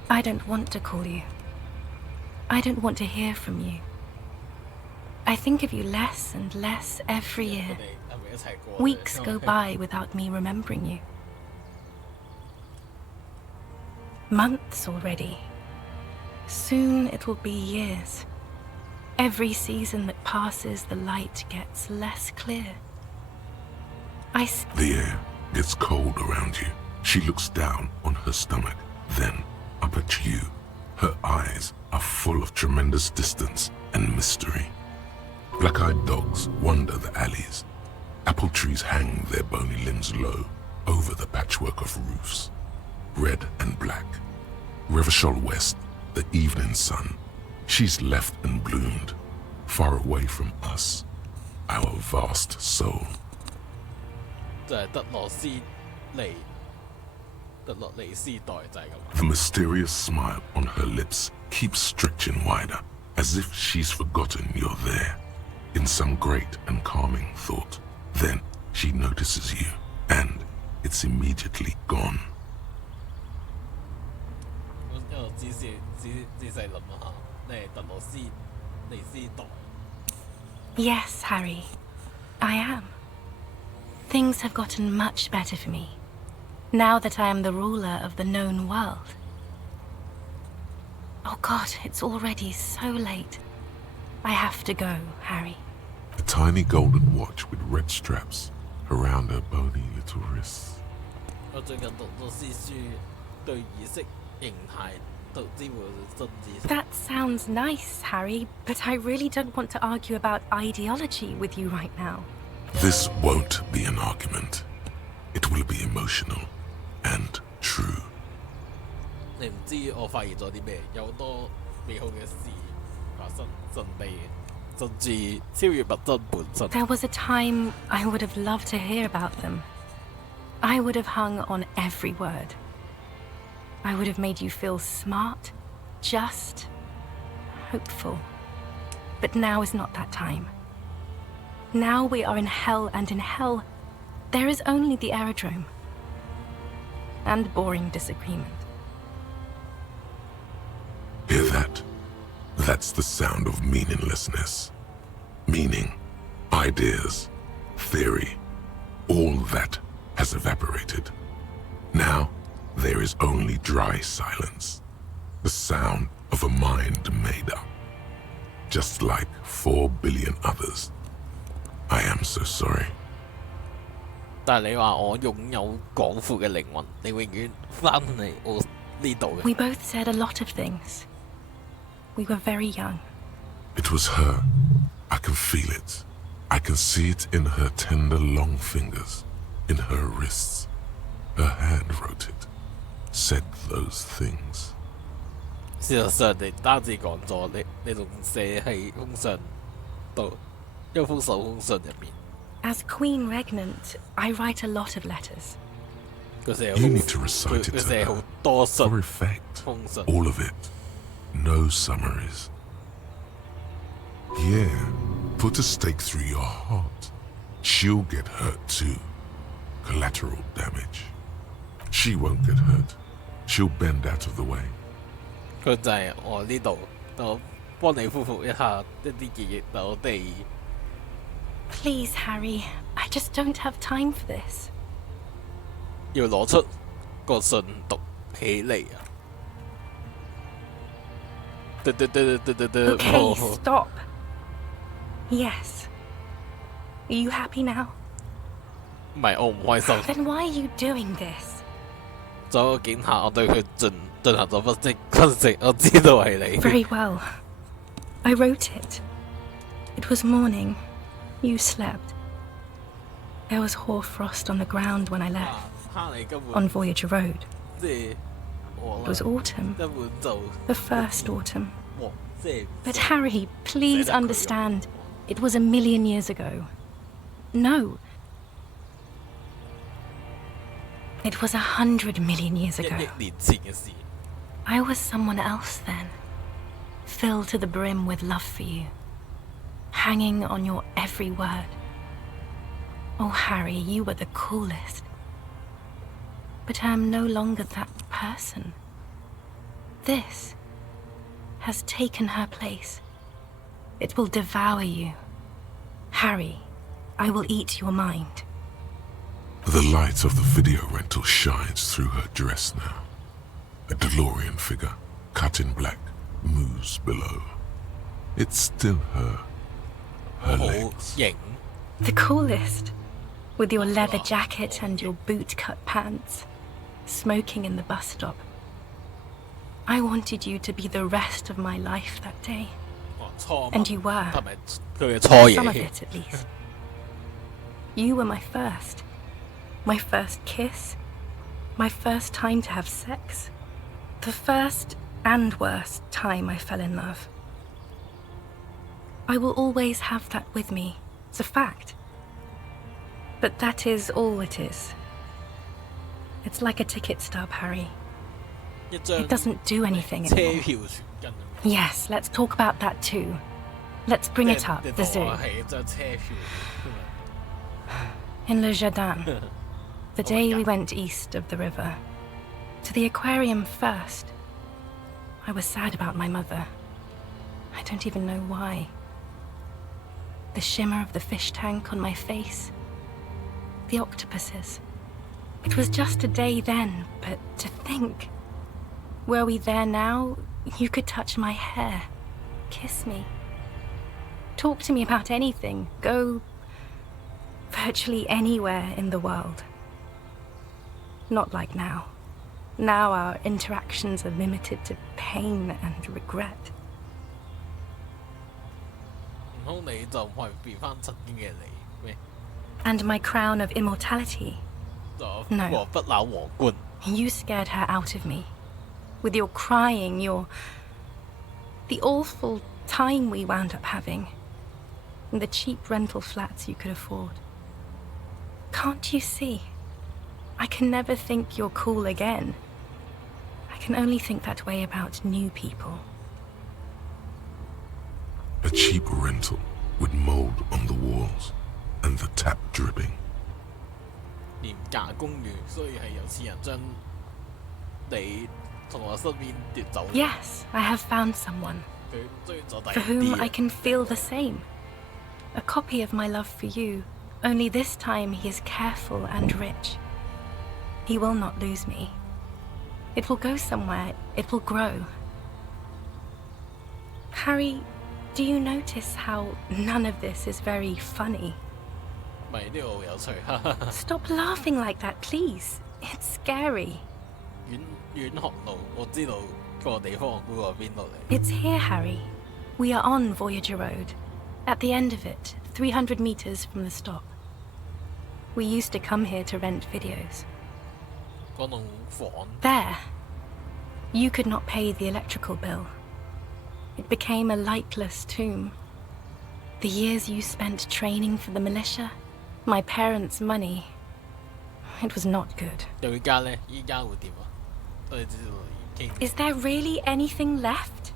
I don't want to call you. I don't want to hear from you. I think of you less and less every year. Weeks go by without me remembering you. Months already. Soon it will be years. Every season that passes, the light gets less clear. The air gets cold around you. She looks down on her stomach, then up at you. Her eyes are full of tremendous distance and mystery. Black-eyed dogs wander the alleys. Apple trees hang their bony limbs low over the patchwork of roofs. Red and black. Revachol West, the evening sun. She's left and bloomed, far away from us, our vast soul. 就係德羅斯尼，德洛尼斯代就係咁。The mysterious smile on her lips keeps stretching wider, as if she's forgotten you're there, in some great and calming thought. Then she notices you, and it's immediately gone. 一路仔細諗一下，你係特羅斯尼斯代。Yes, Harry, I am. Things have gotten much better for me, now that I am the ruler of the known world. Oh God, it's already so late. I have to go, Harry. A tiny golden watch with red straps around her bony little wrists. 我最近讀咗詩書，對儀式形態投資會真知識。 That sounds nice, Harry, but I really don't want to argue about ideology with you right now. This won't be an argument. It will be emotional and true. 你唔知我發現咗啲咩？有好多美好嘅事發生，神秘嘅，甚至超越物質本身。 There was a time I would have loved to hear about them. I would have hung on every word. I would have made you feel smart, just, hopeful. But now is not that time. Now we are in hell, and in hell, there is only the aerodrome. And boring disagreement. Hear that? That's the sound of meaninglessness. Meaning, ideas, theory, all that has evaporated. Now, there is only dry silence. The sound of a mind made up. Just like 4 billion others. I am so sorry. 但係你話我擁有廣闊嘅靈魂，你永遠翻嚟我呢度嘅。 We both said a lot of things. We were very young. It was her. I can feel it. I can see it in her tender long fingers, in her wrists. Her hand wrote it, said those things. 事實上，你單止講咗，你仲寫喺封信度，一封手封信入面。 As Queen Regnant, I write a lot of letters. 佢寫 You need to recite it 佢 to 寫 her. 好多信 For effect. 封信。 All of it. No summaries. Yeah. Put a stake through your heart. She'll get hurt too. Collateral damage. She won't get hurt. She'll bend out of the way. 佢就係我呢度，我幫你恢復一下一啲記憶，但我哋 Please, Harry, I just don't have time for this. 要攞出個信讀起嚟啊！Okay, stop. Yes. Are you happy now? 唔係我唔開心。 Then why are you doing this? 在個警下，我對佢進行咗分析，我知道係你。 Very well. I wrote it. It was morning. You slept. There was hoarfrost on the ground when I left. On Voyager Road. It was autumn. The first autumn. But Harry, please understand, it was 1,000,000 years ago. No. It was 100,000,000 years ago. I was someone else then, filled to the brim with love for you, hanging on your every word. Oh, Harry, you were the coolest. But I am no longer that person. This has taken her place. It will devour you. Harry, I will eat your mind. The light of the video rental shines through her dress now. A DeLorean figure, cut in black, moves below. It's still her. Her legs. The coolest. With your leather jacket and your boot-cut pants. Smoking in the bus stop. I wanted you to be the rest of my life that day. And you were. Some of it, at least. You were my first. My first kiss. My first time to have sex. The first and worst time I fell in love. I will always have that with me. It's a fact. But that is all it is. It's like a ticket stub, Harry. It doesn't do anything anymore. Yes, let's talk about that too. Let's bring it up, the zoo. In Le Jardin, the day we went east of the river. To the aquarium first. I was sad about my mother. I don't even know why. The shimmer of the fish tank on my face. The octopuses. It was just a day then, but to think. Were we there now, you could touch my hair, kiss me. Talk to me about anything, go virtually anywhere in the world. Not like now. Now our interactions are limited to pain and regret. And my crown of immortality. No. You scared her out of me. With your crying, the awful time we wound up having. And the cheap rental flats you could afford. Can't you see? I can never think you're cool again. I can only think that way about new people. A cheap rental with mold on the walls and the tap dripping. Yes, I have found someone for whom I can feel the same. A copy of my love for you, only this time he is careful and rich. He will not lose me. It will go somewhere, it will grow. Harry, do you notice how none of this is very funny? Stop laughing like that, please. It's scary. It's here, Harry. We are on Voyager Road. At the end of it, 300 meters from the stop. We used to come here to rent videos. There. You could not pay the electrical bill. It became a lightless tomb. The years you spent training for the militia, my parents' money, it was not good. Is there really anything left?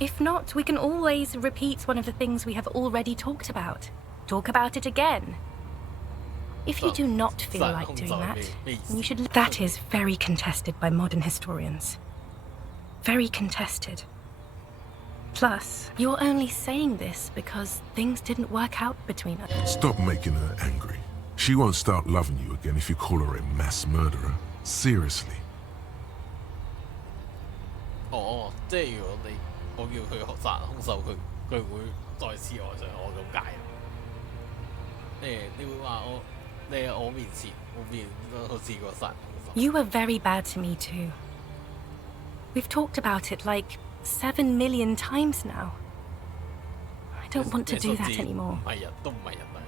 If not, we can always repeat one of the things we have already talked about. Talk about it again. If you do not feel like doing that, you should... That is very contested by modern historians. Very contested. Plus, you're only saying this because things didn't work out between us. Stop making her angry. She won't start loving you again if you call her a mass murderer. Seriously. You were very bad to me too. We've talked about it like 7 million times now. I don't want to do that anymore.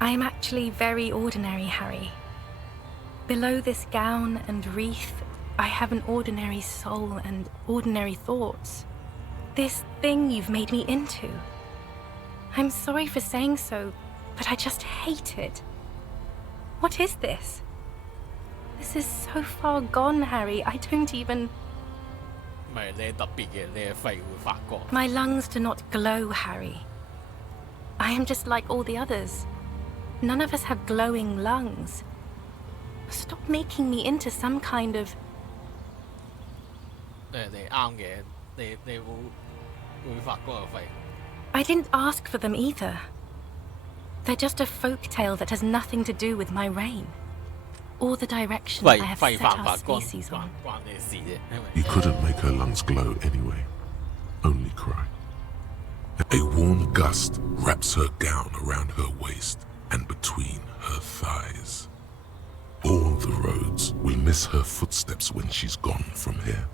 I am actually very ordinary, Harry. Below this gown and wreath, I have an ordinary soul and ordinary thoughts. This thing you've made me into. I'm sorry for saying so, but I just hate it. What is this? This is so far gone, Harry. I don't even... My lungs do not glow, Harry. I am just like all the others. None of us have glowing lungs. Stop making me into some kind of... I didn't ask for them either. They're just a folk tale that has nothing to do with my reign, or the direction I have set our species on. You couldn't make her lungs glow anyway. Only cry. A warm gust wraps her gown around her waist and between her thighs. All the roads will miss her footsteps when she's gone from here.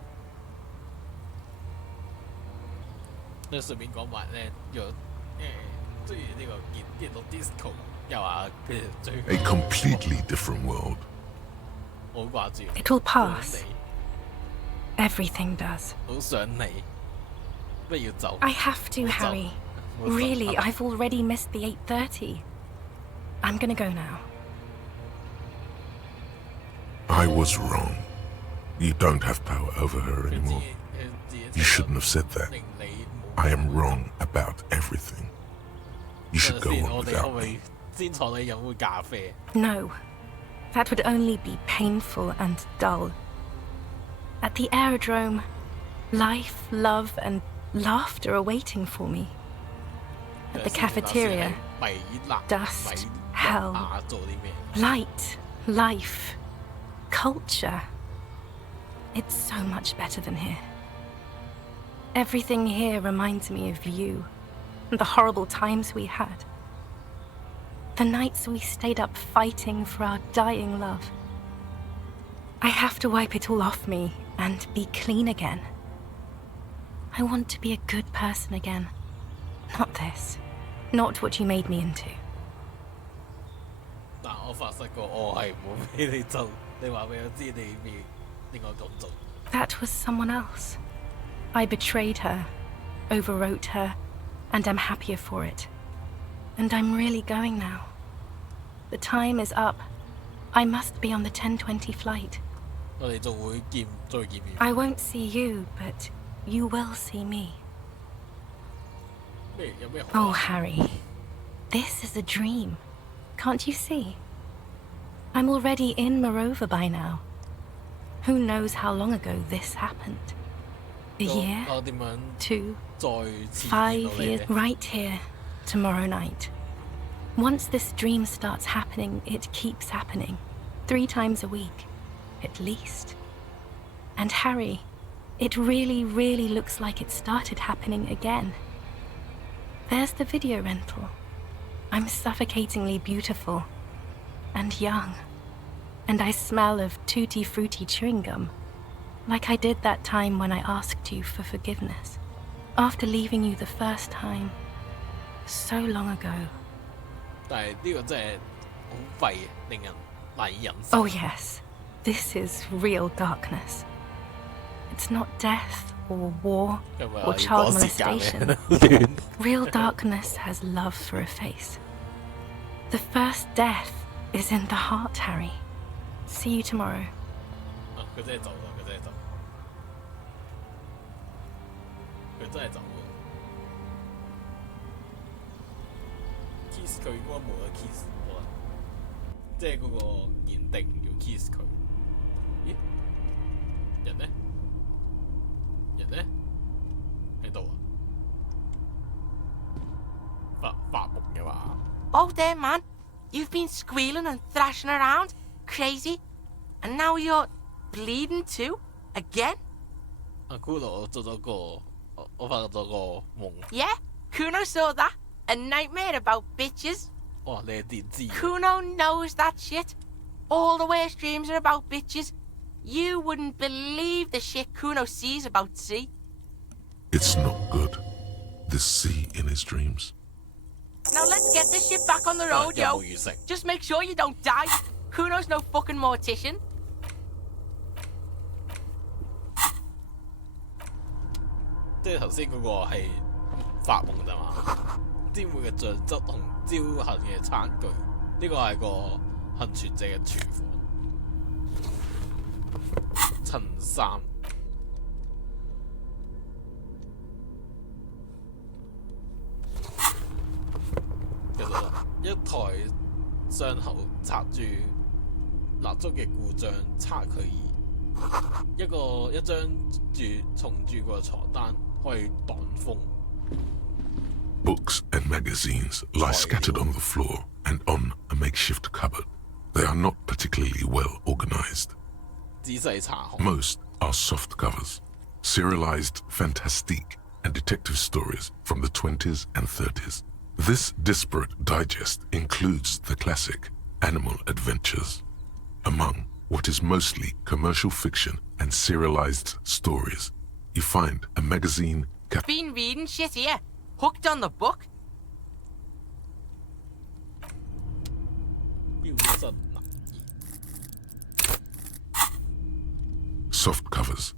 呢順便講埋咧，若中意呢個見到 disco， 又話佢最 A completely different world. 好掛住。It will pass. Everything does. 好想你，不要走。I have to, Harry. Really, I've already missed the 8:30. I'm gonna go now. I was wrong. You don't have power over her anymore. You shouldn't have said that. I am wrong about everything. You should go on without me. 先坐你飲杯咖啡。 No, that would only be painful and dull. At the aerodrome, life, love, and laughter are waiting for me. At the cafeteria, dust, hell, light, life, culture. It's so much better than here. Everything here reminds me of you and the horrible times we had. The nights we stayed up fighting for our dying love. I have to wipe it all off me and be clean again. I want to be a good person again. Not this. Not what you made me into. 但我發誓過，我係冇俾你做。你話俾我知你未令我咁做。That was someone else. I betrayed her, overwrote her, and I'm happier for it. And I'm really going now. The time is up. I must be on the 10:20 flight. 我哋仲會再見面。 I won't see you, but you will see me. 有咩好？ Oh, Harry. This is a dream. Can't you see? I'm already in Morova by now. Who knows how long ago this happened? A year? 我點樣 2? 再次 5 見到你 years? 咧？ Right here, tomorrow night. Once this dream starts happening, it keeps happening. 3 times a week, at least. And Harry, it really, really looks like it started happening again. There's the video rental. I'm suffocatingly beautiful and young. And I smell of tutti frutti chewing gum, like I did that time when I asked you for forgiveness, after leaving you the first time, so long ago. 但係呢個真係好廢，令人難以忍受。 Oh yes, this is real darkness. It's not death or war or child molestation. Real darkness has love for a face. The first death is in the heart, Harry. See you tomorrow. 佢真係走啦！佢真係走，佢真係走喎。kiss 佢應該冇得 kiss 可能，即係嗰個限定要 kiss 佢。咦？人呢？人呢？喺度啊！發夢嘅嘛？ Oh, there, man. You've been squealing and thrashing around, crazy, and now you're bleeding too? Again? 阿 Kuno 做咗個，我發咗個夢。 Yeah, Kuno saw that. A nightmare about bitches. 哇！你係點知？ Kuno knows that shit. All the worst dreams are about bitches. You wouldn't believe the shit Kuno sees about sea. It's not good. The sea in his dreams. Now let's get this shit back on the road, 有 yo. 冇預食？ Just make sure you don't die. Kuno's no fucking mortician. 即係頭先嗰個係發夢咋嘛？沾滿嘅醬汁同焦痕嘅餐具，呢個係個幸存者嘅廚房。襯衫。其實一台傷口插住蠟燭嘅故障差距儀，一張重鑄過嘅床單可以擋風。Books and magazines lie scattered on the floor and on a makeshift cupboard. They are not particularly well organized. 仔細查看。 Most are soft covers, serialized fantastique and detective stories from the 20s and 30s. This disparate digest includes the classic Animal Adventures. Among what is mostly commercial fiction and serialized stories, you find a magazine. Been reading shit here. Hooked on the book. 標新立異。 Soft covers.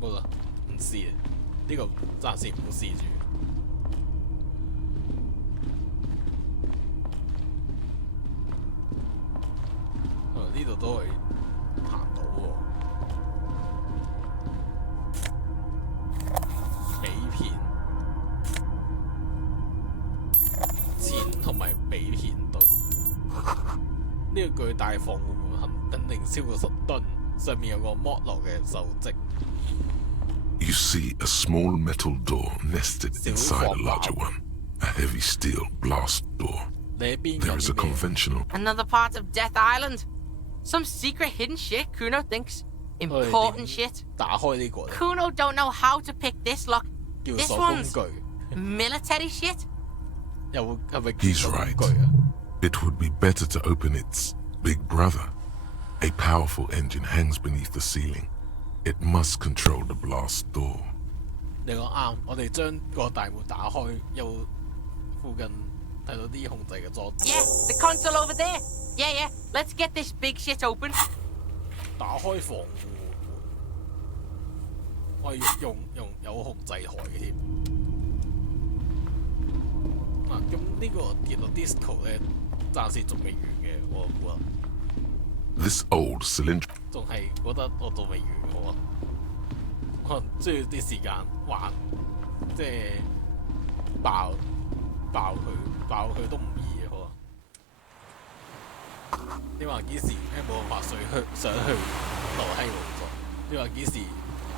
冇啦，唔試啊！呢個暫時唔好試住。呢度都係行到喎。尾片、錢同埋尾片度，呢個巨大防護門肯定超過10噸，上面有個剝落嘅鏽跡。 You see a small metal door nested inside a larger one, a heavy steel blast door. There is a conventional. Another part of Death Island. Some secret hidden shit Kuno thinks. Important shit. 打開呢個。 Kuno don't know how to pick this lock. 叫 This 鎖工 one's 具。 military shit. 又係咪 He's right. It would be better to open its big brother. A powerful engine hangs beneath the ceiling. It must control the blast door. 你講啱，我哋將個大門打開，又附近睇到啲控制嘅裝置。 Yeah, the console over there. Yeah. Let's get this big shit open. 打開防護門，我係用有控制台嘅添。嗱，咁呢個電腦 Disco 咧，暫時仲未完嘅，我估啊。 This old cylinder. 仲係覺得我仲未完喎，可能需要啲時間還，即係爆佢都唔易嘅可能。你話幾時冇辦法上去樓梯嗰度？你話幾時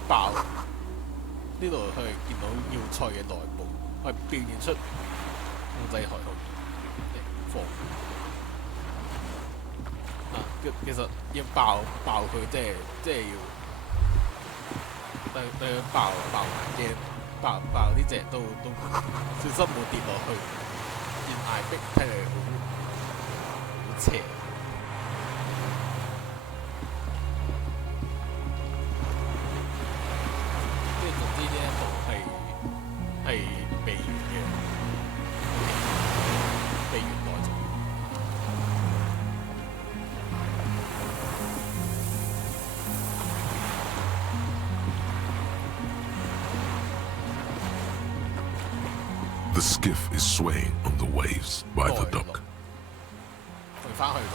爆？呢度佢係見到要塞嘅內部，係表現出控制台號放。其實要爆佢，即係要對爆眼鏡，爆呢隻都小心冇跌落去，懸崖壁睇嚟好斜。即係總之呢一幕係未完嘅，未完待續。 The skiff is swaying on the waves by the dock. 回返去過。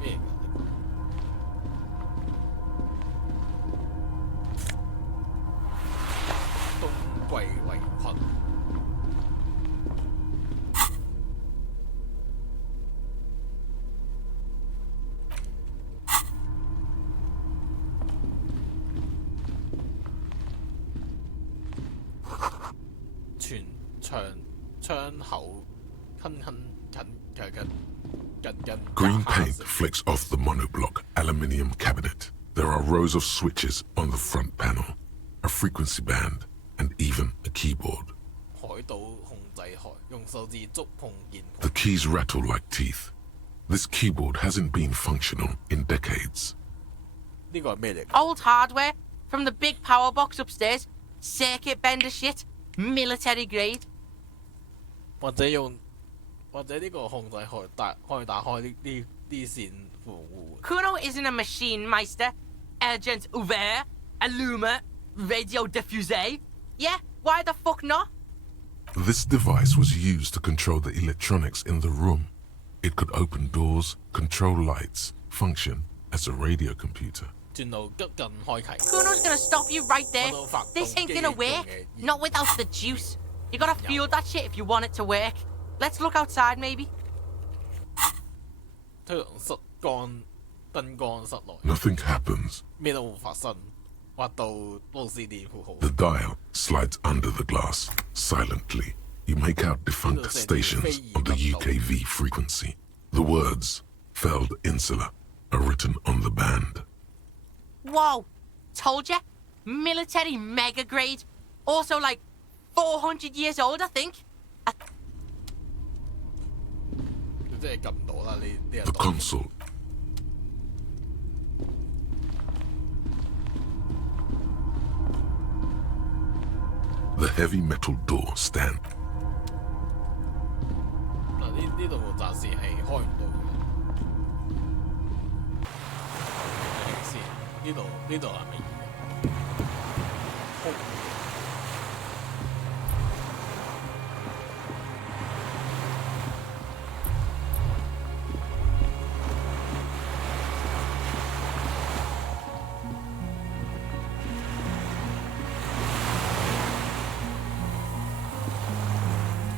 咩嚟㗎？冬季圍裙。 窗口近 Green paint flicks off the monoblock aluminium cabinet. There are rows of switches on the front panel, a frequency band, and even a keyboard. 海島控制台用手指觸碰鍵盤。 The keys rattle like teeth. This keyboard hasn't been functional in decades. 呢個係咩嚟？ Old hardware from the big power box upstairs. Circuit bender shit. Military grade. 或者呢個控制可以打開呢啲線防護。 Kuno isn't a machine meister. Agent ouvert. Alluma. Radio diffuser. Yeah, why the fuck not? This device was used to control the electronics in the room. It could open doors, control lights, function as a radio computer. 轉路急近開啟。 Kuno's gonna stop you right there. This ain't gonna work. Not without the juice. You gotta feel that shit if you want it to work. Let's look outside, maybe. 推廊室光燈光室內 Nothing happens. 咩都冇發生，畫到路線電符號。 The dial slides under the glass. Silently, you make out defunct stations on the UKV frequency. The words, Feld Insula, are written on the band. Whoa! Told ya! Military mega grade. Also, like, 400 years old, I think. 即係撳唔到啦，呢 The console. The heavy metal door stand. 嗱呢度暫時係開唔到嘅。睇先，呢度係咪？